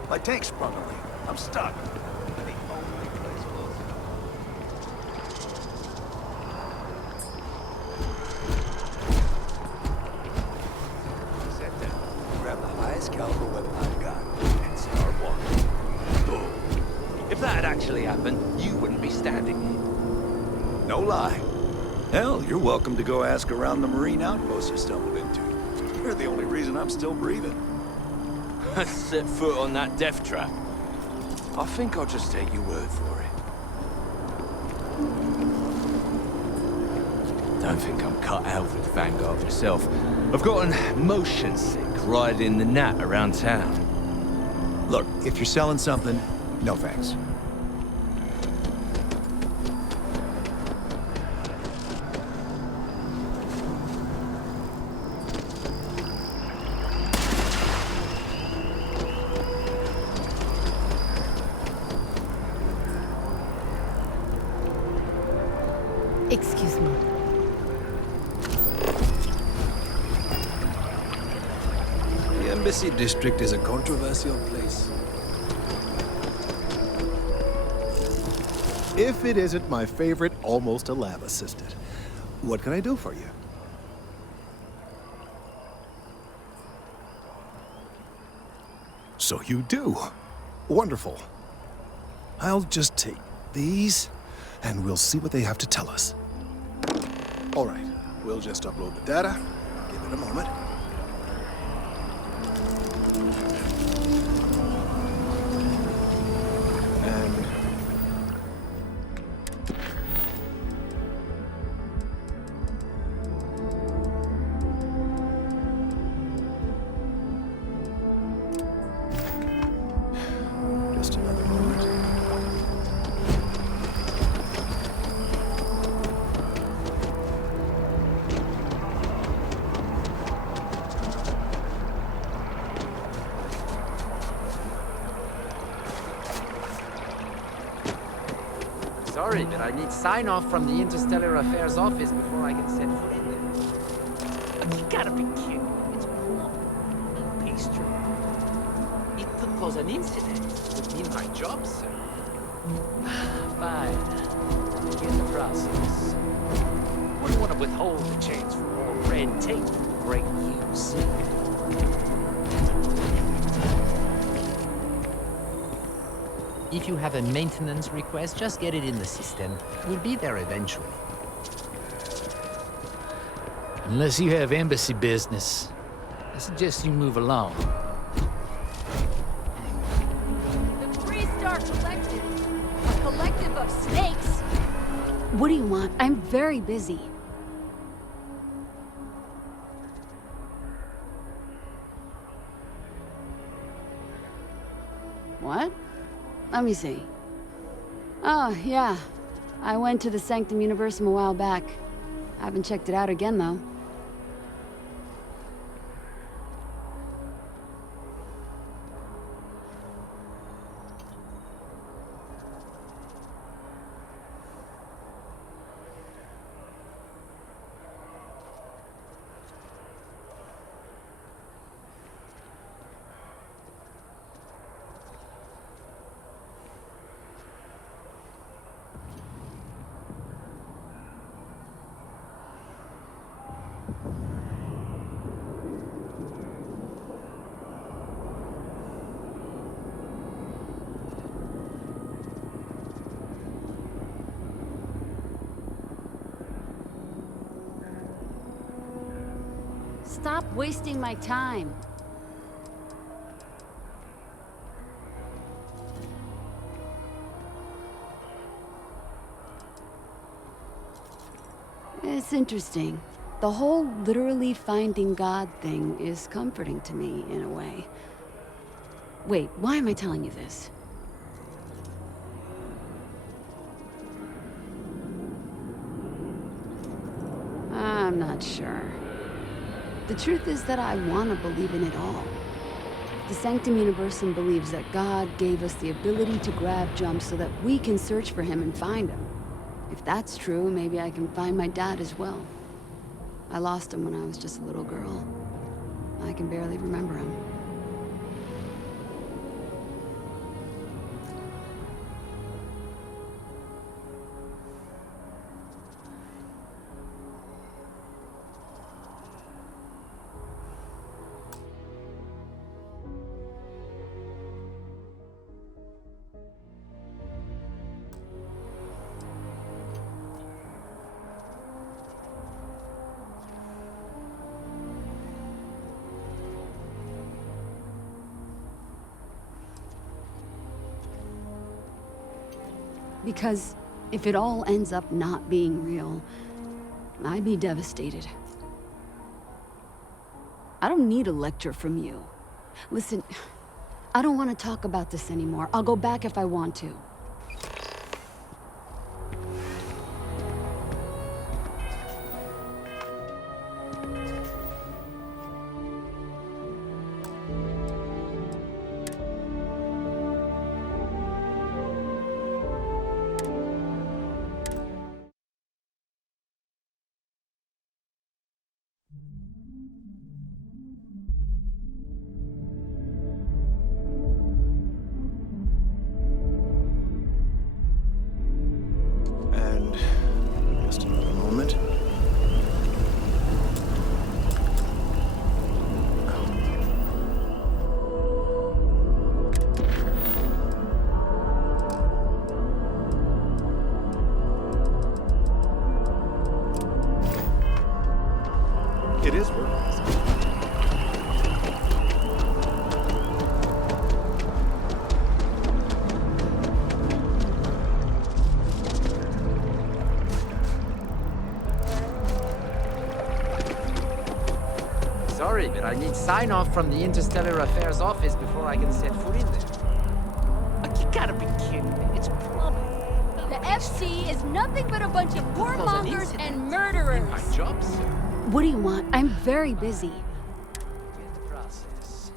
My tank sprung a leak. I'm stuck. Set down. Grab the highest caliber weapon I've got and start walking. Boom. If that had actually happened, you wouldn't be standing here. No lie. Hell, you're welcome to go ask around the Marine outpost you stumbled into. You're the only reason I'm still breathing. Set foot on that death trap. I think I'll just take your word for it. Don't think I'm cut out for the Vanguard myself. I've gotten motion sick riding the gnat around town. Look, if you're selling something, no thanks. Excuse me. You Embassy District is a controversial place. If it isn't my favorite almost a lab assistant. What can I do for you? So you do. Wonderful. I'll just take these, and we'll see what they have to tell us. All right, we'll just upload the data. Give it a moment. And just another moment. Sorry, but I need sign-off from the Interstellar Affairs office before I can set foot in there. You gotta be kidding. It's cool. Pastry. It could cause an incident. It would mean my job, sir. Fine. Begin the process. Wouldn't want to withhold the chance for more red tape. Great news. If you have a maintenance request, just get it in the system. We'll be there eventually. Unless you have embassy business, I suggest you move along. The Three-Star Collective. A collective of snakes. What do you want? I'm very busy. What? Let me see. Oh, yeah. I went to the Sanctum Universum a while back. I haven't checked it out again, though. Stop wasting my time. It's interesting. The whole literally finding God thing is comforting to me, in a way. Wait, why am I telling you this? I'm not sure. The truth is that I want to believe in it all. The Sanctum Universum believes that God gave us the ability to grab jumps so that we can search for him and find him. If that's true, maybe I can find my dad as well. I lost him when I was just a little girl. I can barely remember him. Because if it all ends up not being real, I'd be devastated. I don't need a lecture from you. Listen, I don't want to talk about this anymore. I'll go back if I want to. his work. Sorry, but I need sign-off from the Interstellar Affairs office before I can set foot in there. You gotta be kidding me. It's plumbing. The FC is nothing but a bunch of whoremongers and murderers. My job, sir. What do you want? I'm very busy. In the process.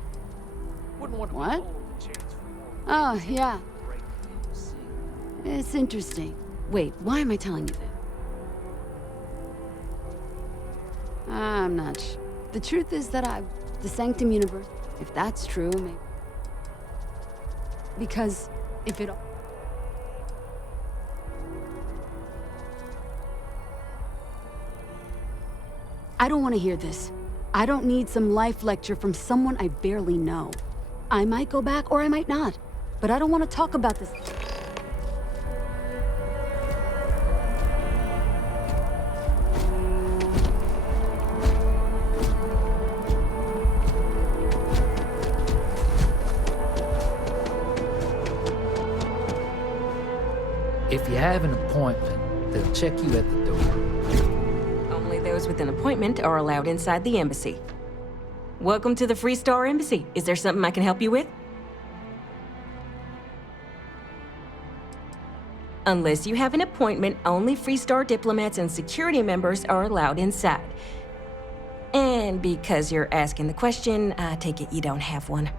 Wouldn't want to What? hold the chance for more Oh, yeah. break things. It's interesting. Wait, why am I telling you that? I'm not sure. The truth is that the Sanctum Universe, if that's true, maybe. Because if it. I don't want to hear this. I don't need some life lecture from someone I barely know. I might go back or I might not, but I don't want to talk about this. If you have an appointment, they'll check you at the door. Only those with an appointment are allowed inside the embassy. Welcome to the Free Star Embassy. Is there something I can help you with? Unless you have an appointment, only Free Star diplomats and security members are allowed inside. And because you're asking the question, I take it you don't have one.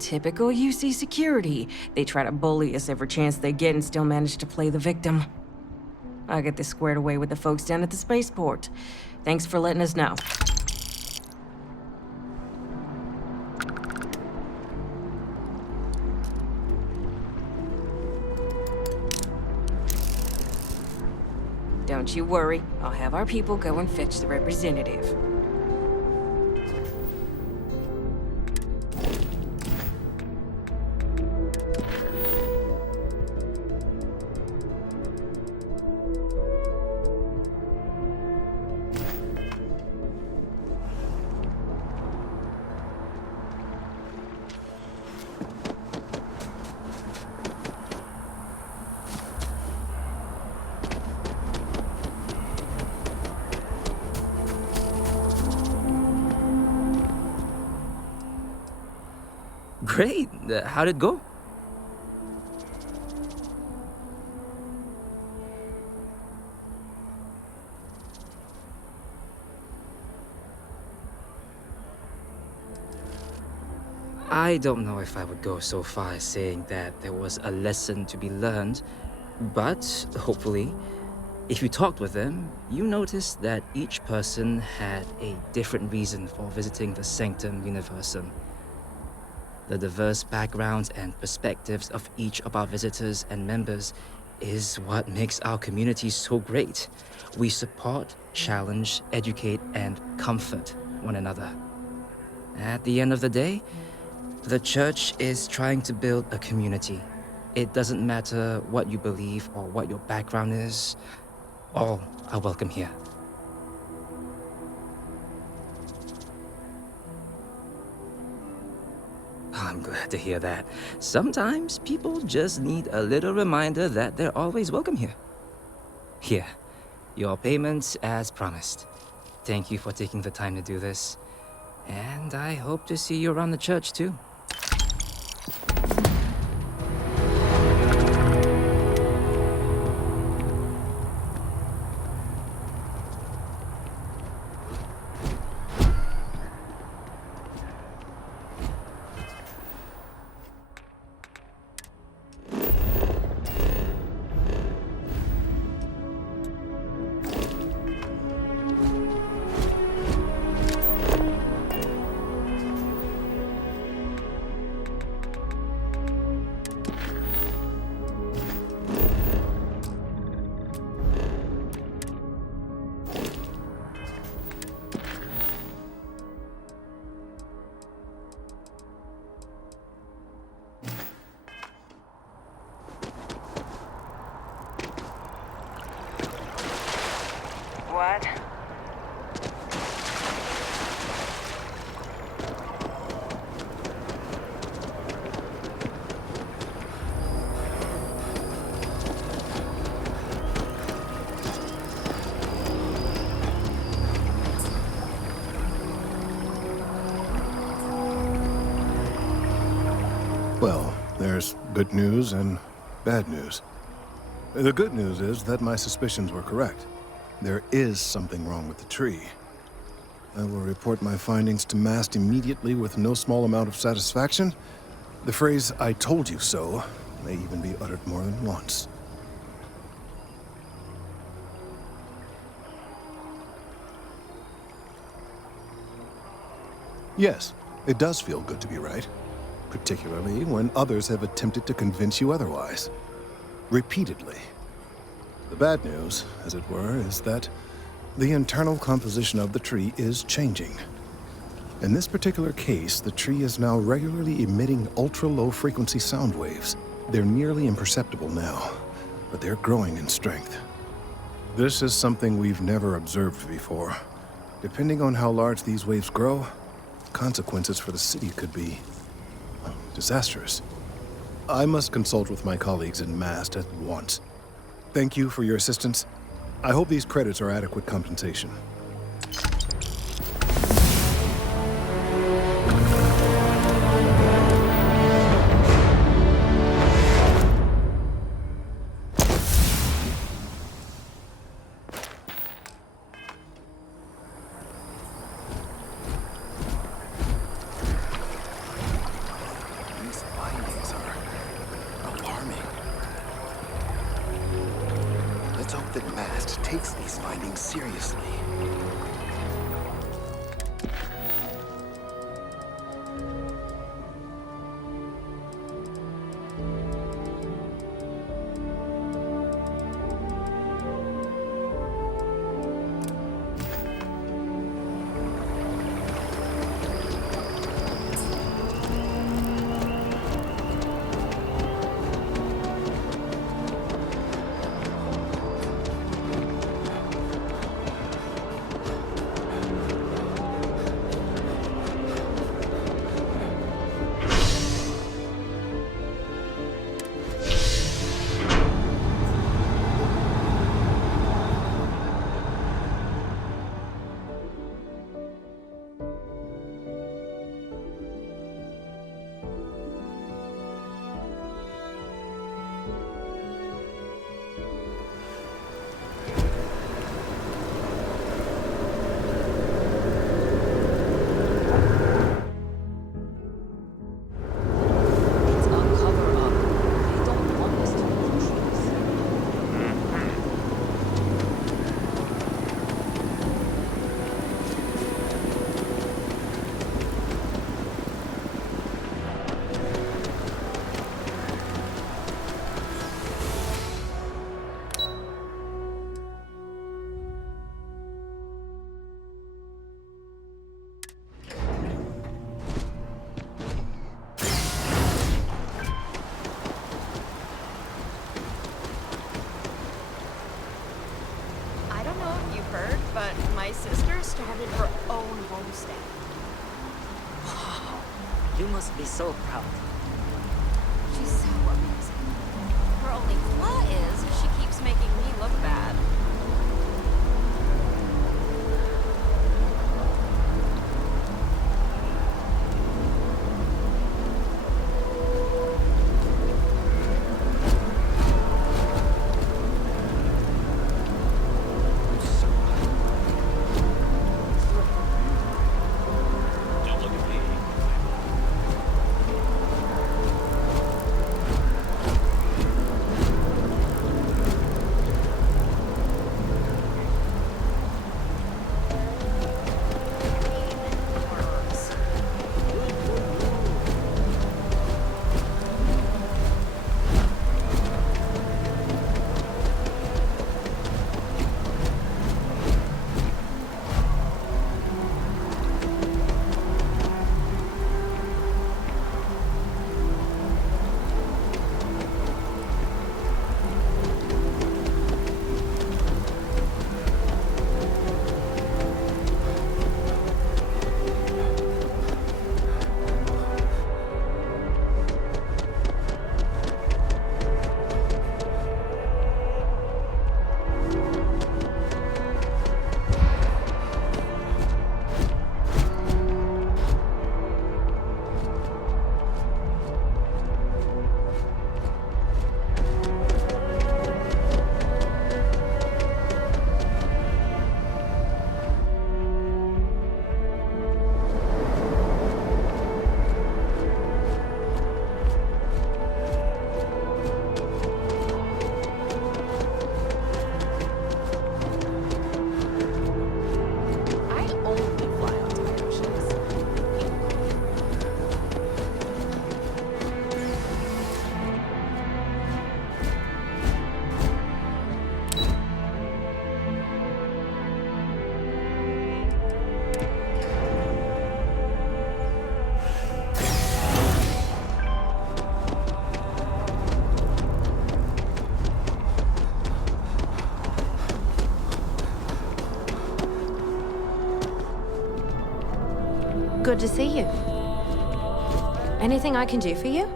Typical UC security. They try to bully us every chance they get and still manage to play the victim. I'll get this squared away with the folks down at the spaceport. Thanks for letting us know. Don't you worry. I'll have our people go and fetch the representative. Great. How'd it go? I don't know if I would go so far as saying that there was a lesson to be learned, but hopefully, if you talked with them, you noticed that each person had a different reason for visiting the Sanctum Universum. The diverse backgrounds and perspectives of each of our visitors and members is what makes our community so great. We support, challenge, educate, and comfort one another. At the end of the day, the church is trying to build a community. It doesn't matter what you believe or what your background is. All are welcome here. I'm glad to hear that. Sometimes people just need a little reminder that they're always welcome here. Here, your payment as promised. Thank you for taking the time to do this. And I hope to see you around the church too. What? Well, there's good news and bad news. The good news is that my suspicions were correct. There is something wrong with the tree. I will report my findings to Mast immediately with no small amount of satisfaction. The phrase, "I told you so," may even be uttered more than once. Yes, it does feel good to be right, particularly when others have attempted to convince you otherwise. Repeatedly. The bad news, as it were, is that the internal composition of the tree is changing. In this particular case, the tree is now regularly emitting ultra-low frequency sound waves. They're nearly imperceptible now, but they're growing in strength. This is something we've never observed before. Depending on how large these waves grow, consequences for the city could be disastrous. I must consult with my colleagues in Mast at once. Thank you for your assistance. I hope these credits are adequate compensation. These findings are alarming. Let's hope that Mast takes these findings seriously. homestead. Wow, you must be so proud. She's so amazing. Her only flaw is she keeps making me look bad. Good to see you. Anything I can do for you?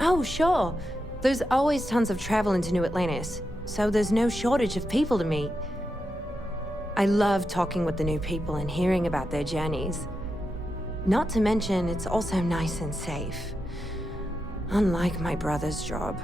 Oh, sure. There's always tons of travel into New Atlantis, so there's no shortage of people to meet. I love talking with the new people and hearing about their journeys. Not to mention, it's also nice and safe. Unlike my brother's job.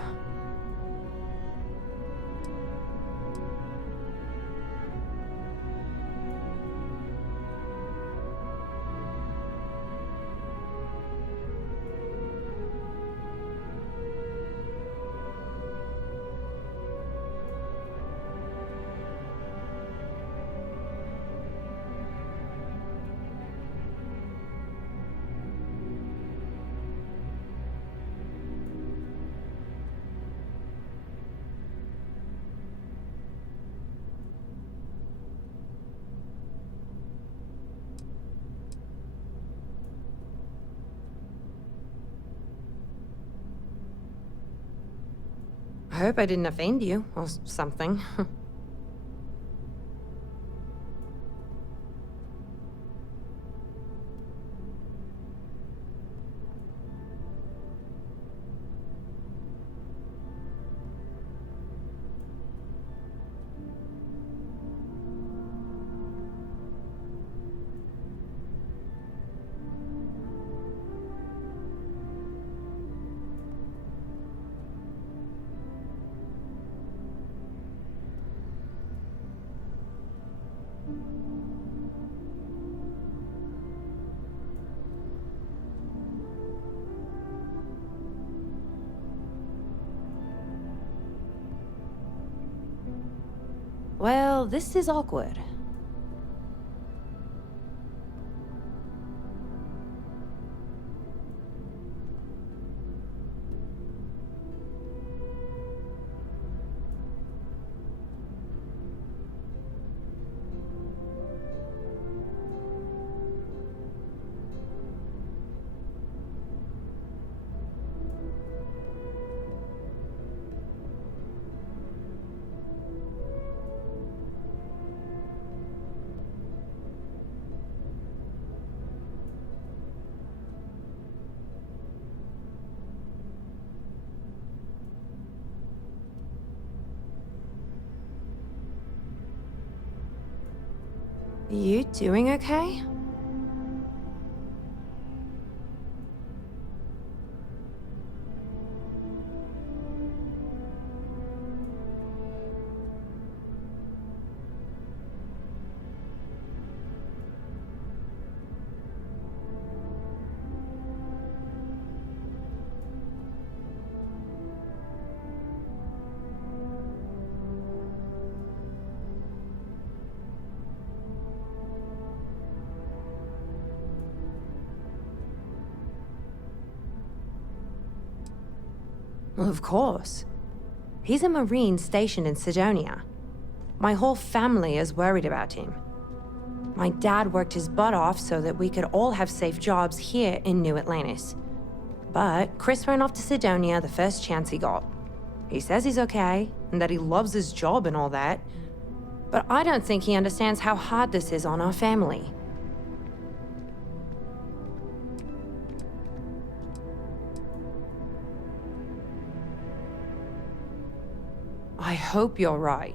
I hope I didn't offend you, or something. Well, this is awkward. You doing okay? Of course. He's a Marine stationed in Sidonia. My whole family is worried about him. My dad worked his butt off so that we could all have safe jobs here in New Atlantis. But Chris ran off to Sidonia the first chance he got. He says he's okay, and that he loves his job and all that. But I don't think he understands how hard this is on our family. I hope you're right.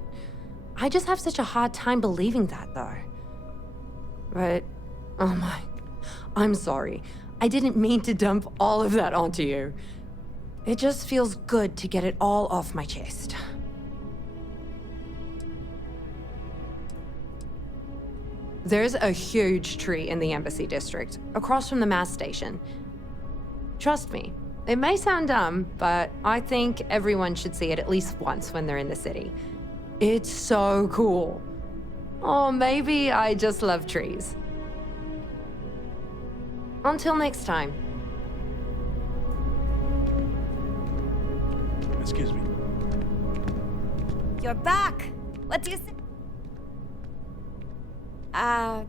I just have such a hard time believing that, though. But, oh my, I'm sorry. I didn't mean to dump all of that onto you. It just feels good to get it all off my chest. There's a huge tree in the Embassy District, across from the mass station. Trust me, it may sound dumb, but I think everyone should see it at least once when they're in the city. It's so cool. Or maybe I just love trees. Until next time. Excuse me. You're back. What do you say? I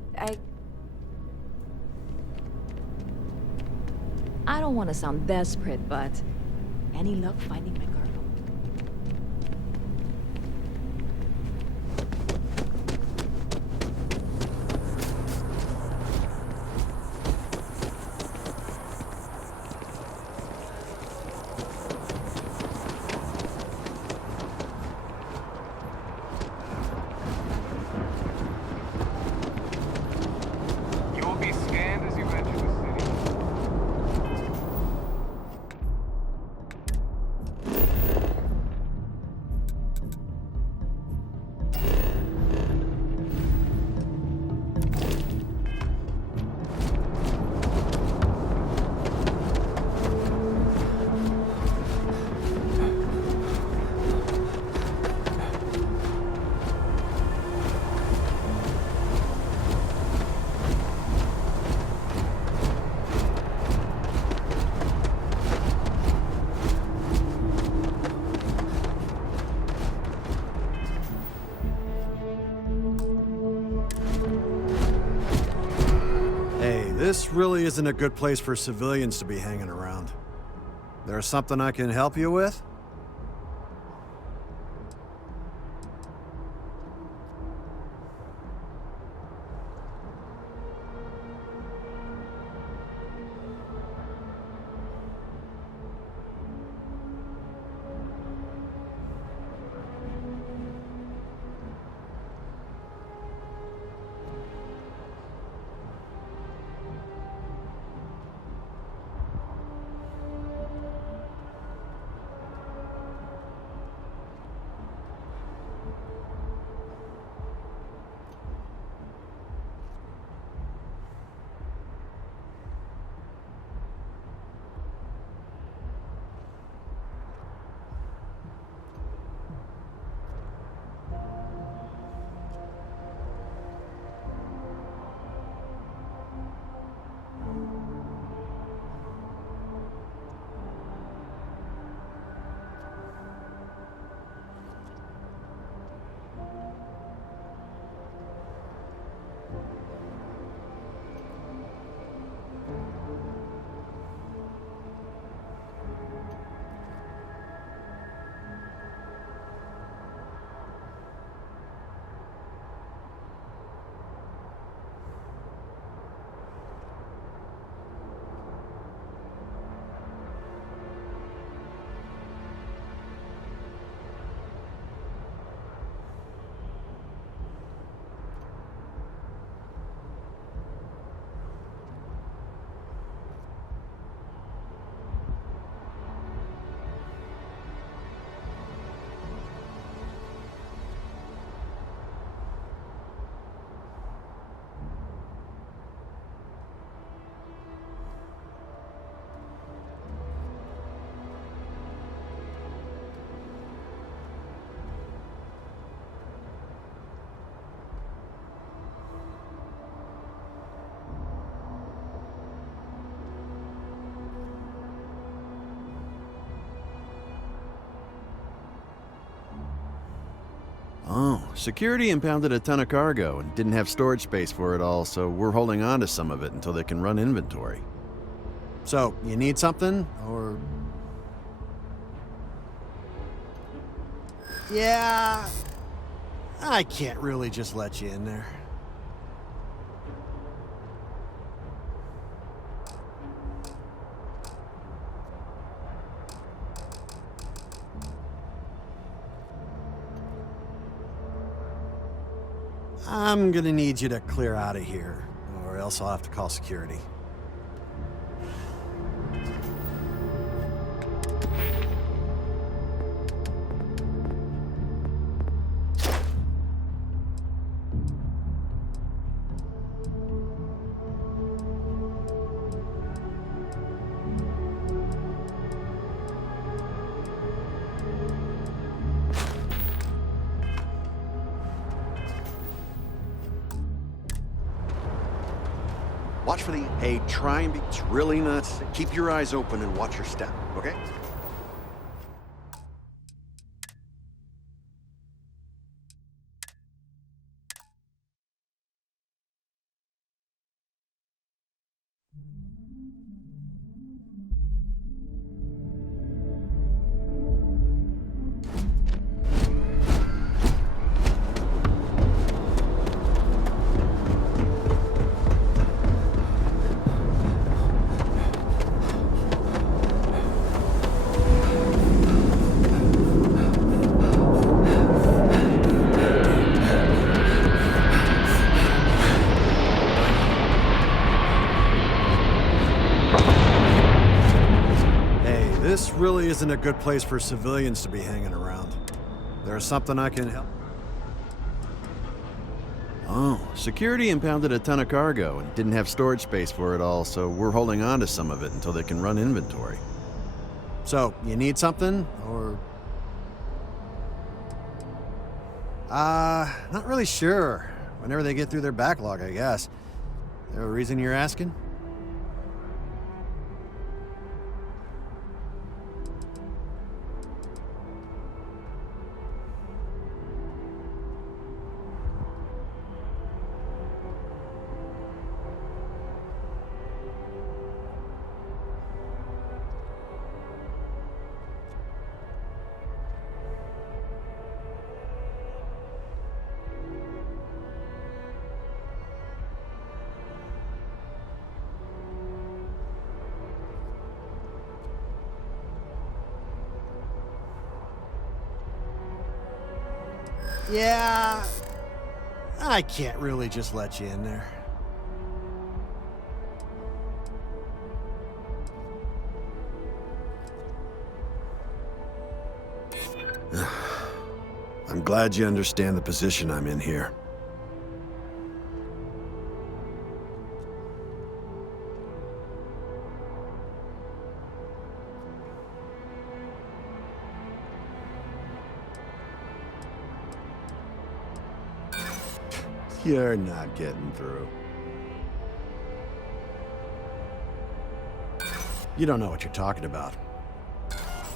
don't want to sound desperate, but any luck finding my cargo? You will be scanned as you enter the city. This really isn't a good place for civilians to be hanging around. There's something I can help you with? security impounded a ton of cargo and didn't have storage space for it all, so we're holding on to some of it until they can run inventory. So, you need something, or...? Yeah... I can't really just let you in there. I'm gonna need you to clear out of here, or else I'll have to call security. Watch for the... Hey, try and be... It's really nuts. Keep your eyes open and watch your step, okay? This really isn't a good place for civilians to be hanging around. There's something I can help. Oh, security impounded a ton of cargo and didn't have storage space for it all, so we're holding on to some of it until they can run inventory. So, you need something, or...? Not really sure. Whenever they get through their backlog, I guess. Is there a reason you're asking? Yeah... I can't really just let you in there. I'm glad you understand the position I'm in here. You're not getting through. You don't know what you're talking about.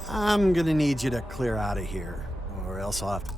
I'm gonna need you to clear out of here, or else I'll have to...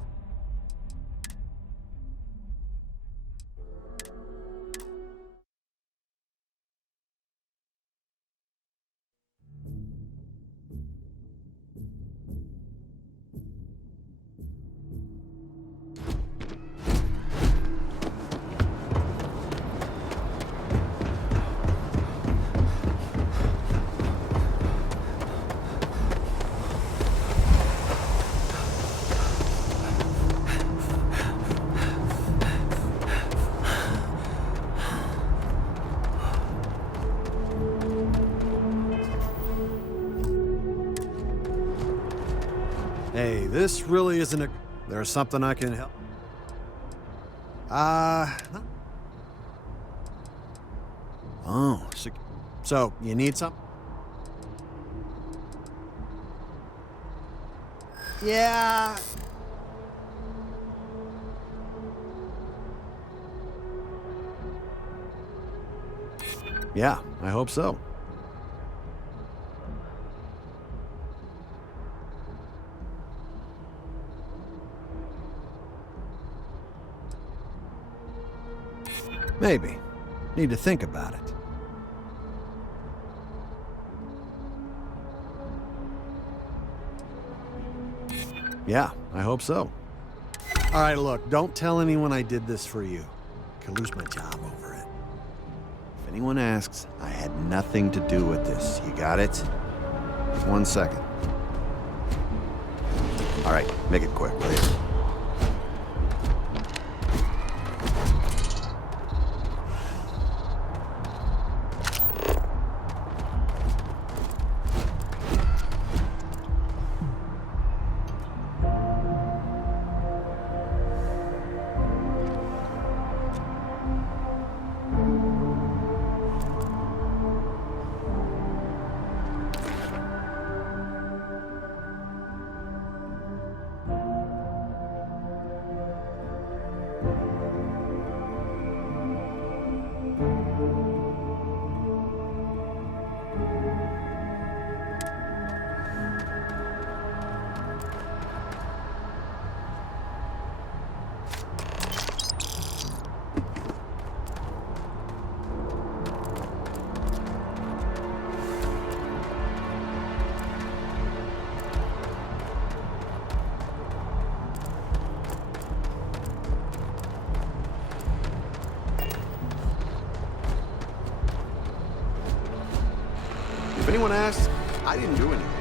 Hey, this really isn't a... There's something I can help... Oh, so, you need something? Yeah... Yeah, I hope so. Maybe. Need to think about it. Yeah, I hope so. All right, look, don't tell anyone I did this for you. I could lose my job over it. If anyone asks, I had nothing to do with this. You got it? 1 second. All right, make it quick, will you? If anyone asks, I didn't do anything.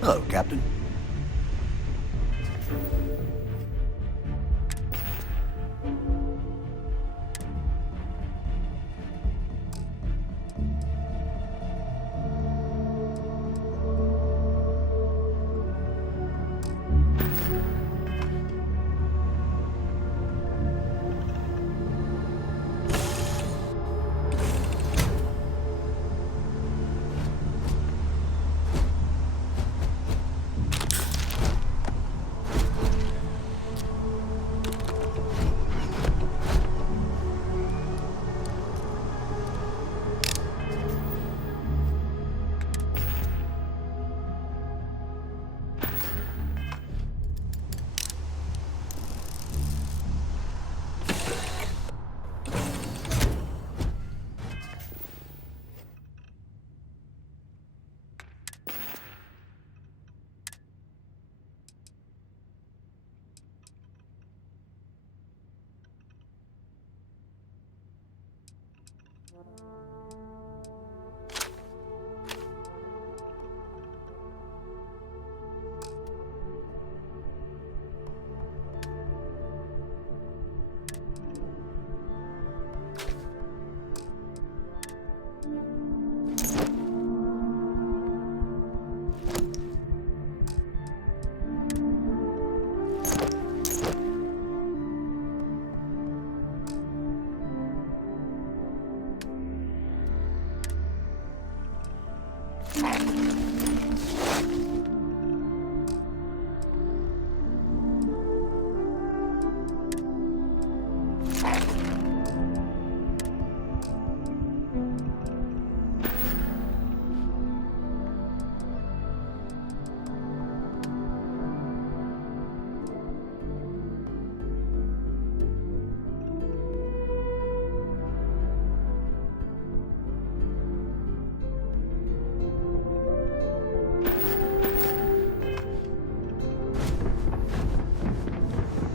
Hello, Captain.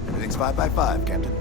Everything's 5 by 5, Captain.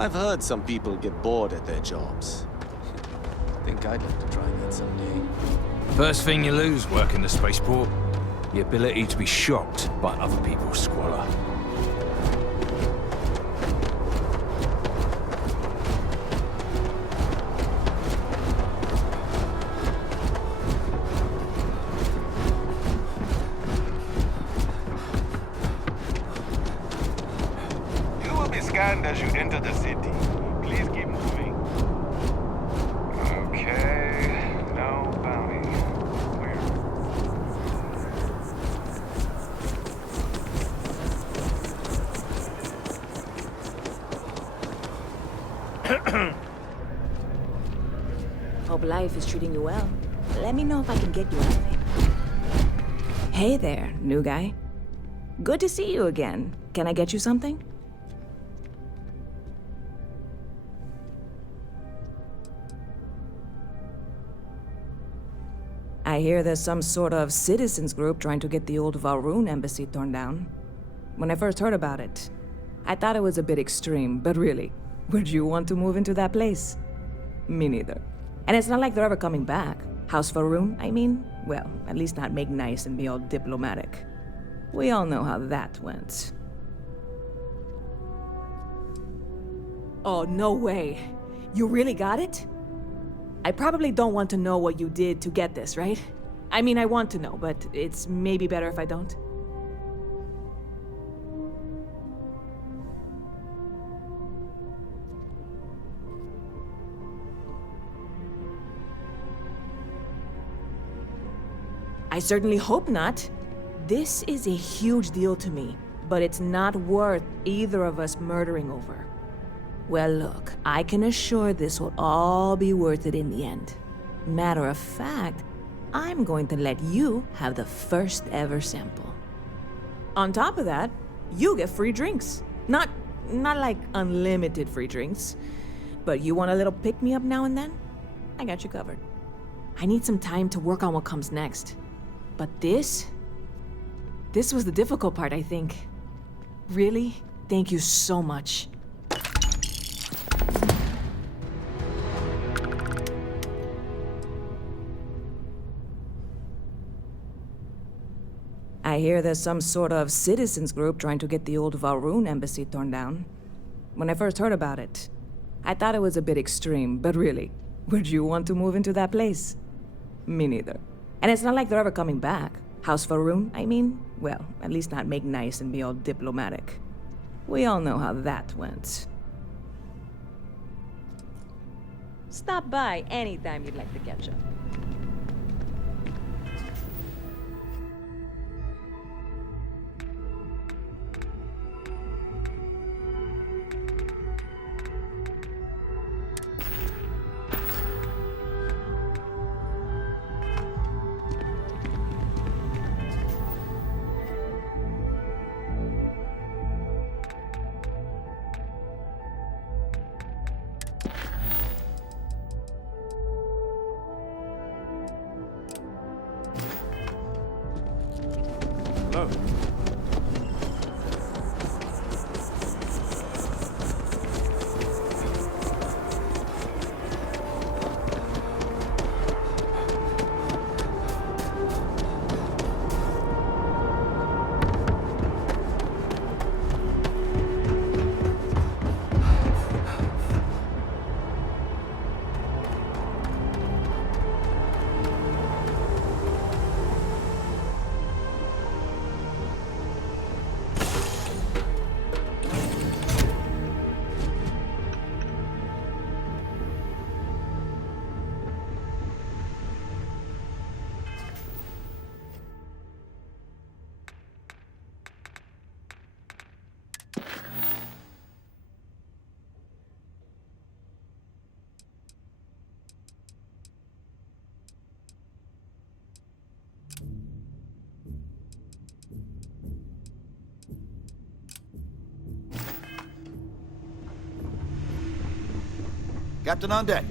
I've heard some people get bored at their jobs. Think I'd like to try that someday. First thing you lose working the spaceport, the ability to be shocked by other people's squalor. You will be scanned as you enter the city. Please keep moving. Okay, no bounty. Clear. Hope life is treating you well. Let me know if I can get you anything. Hey there, new guy. Good to see you again. Can I get you something? I hear there's some sort of citizens group trying to get the old Valroon embassy torn down. When I first heard about it, I thought it was a bit extreme, but really, would you want to move into that place? Me neither. And it's not like they're ever coming back. House Valroon, I mean? Well, at least not make nice and be all diplomatic. We all know how that went. Oh, no way. You really got it? I probably don't want to know what you did to get this, right? I mean, I want to know, but it's maybe better if I don't. I certainly hope not. This is a huge deal to me, but it's not worth either of us murdering over. Well, look, I can assure this will all be worth it in the end. Matter of fact, I'm going to let you have the first ever sample. On top of that, you get free drinks. Not like unlimited free drinks, but you want a little pick-me-up now and then? I got you covered. I need some time to work on what comes next. But this was the difficult part, I think. Really, thank you so much. I hear there's some sort of citizens group trying to get the old Valroon embassy torn down. When I first heard about it, I thought it was a bit extreme, but really, would you want to move into that place? Me neither. And it's not like they're ever coming back. House Valroon, I mean? Well, at least not make nice and be all diplomatic. We all know how that went. Stop by anytime you'd like to catch up. Hello. Captain on deck.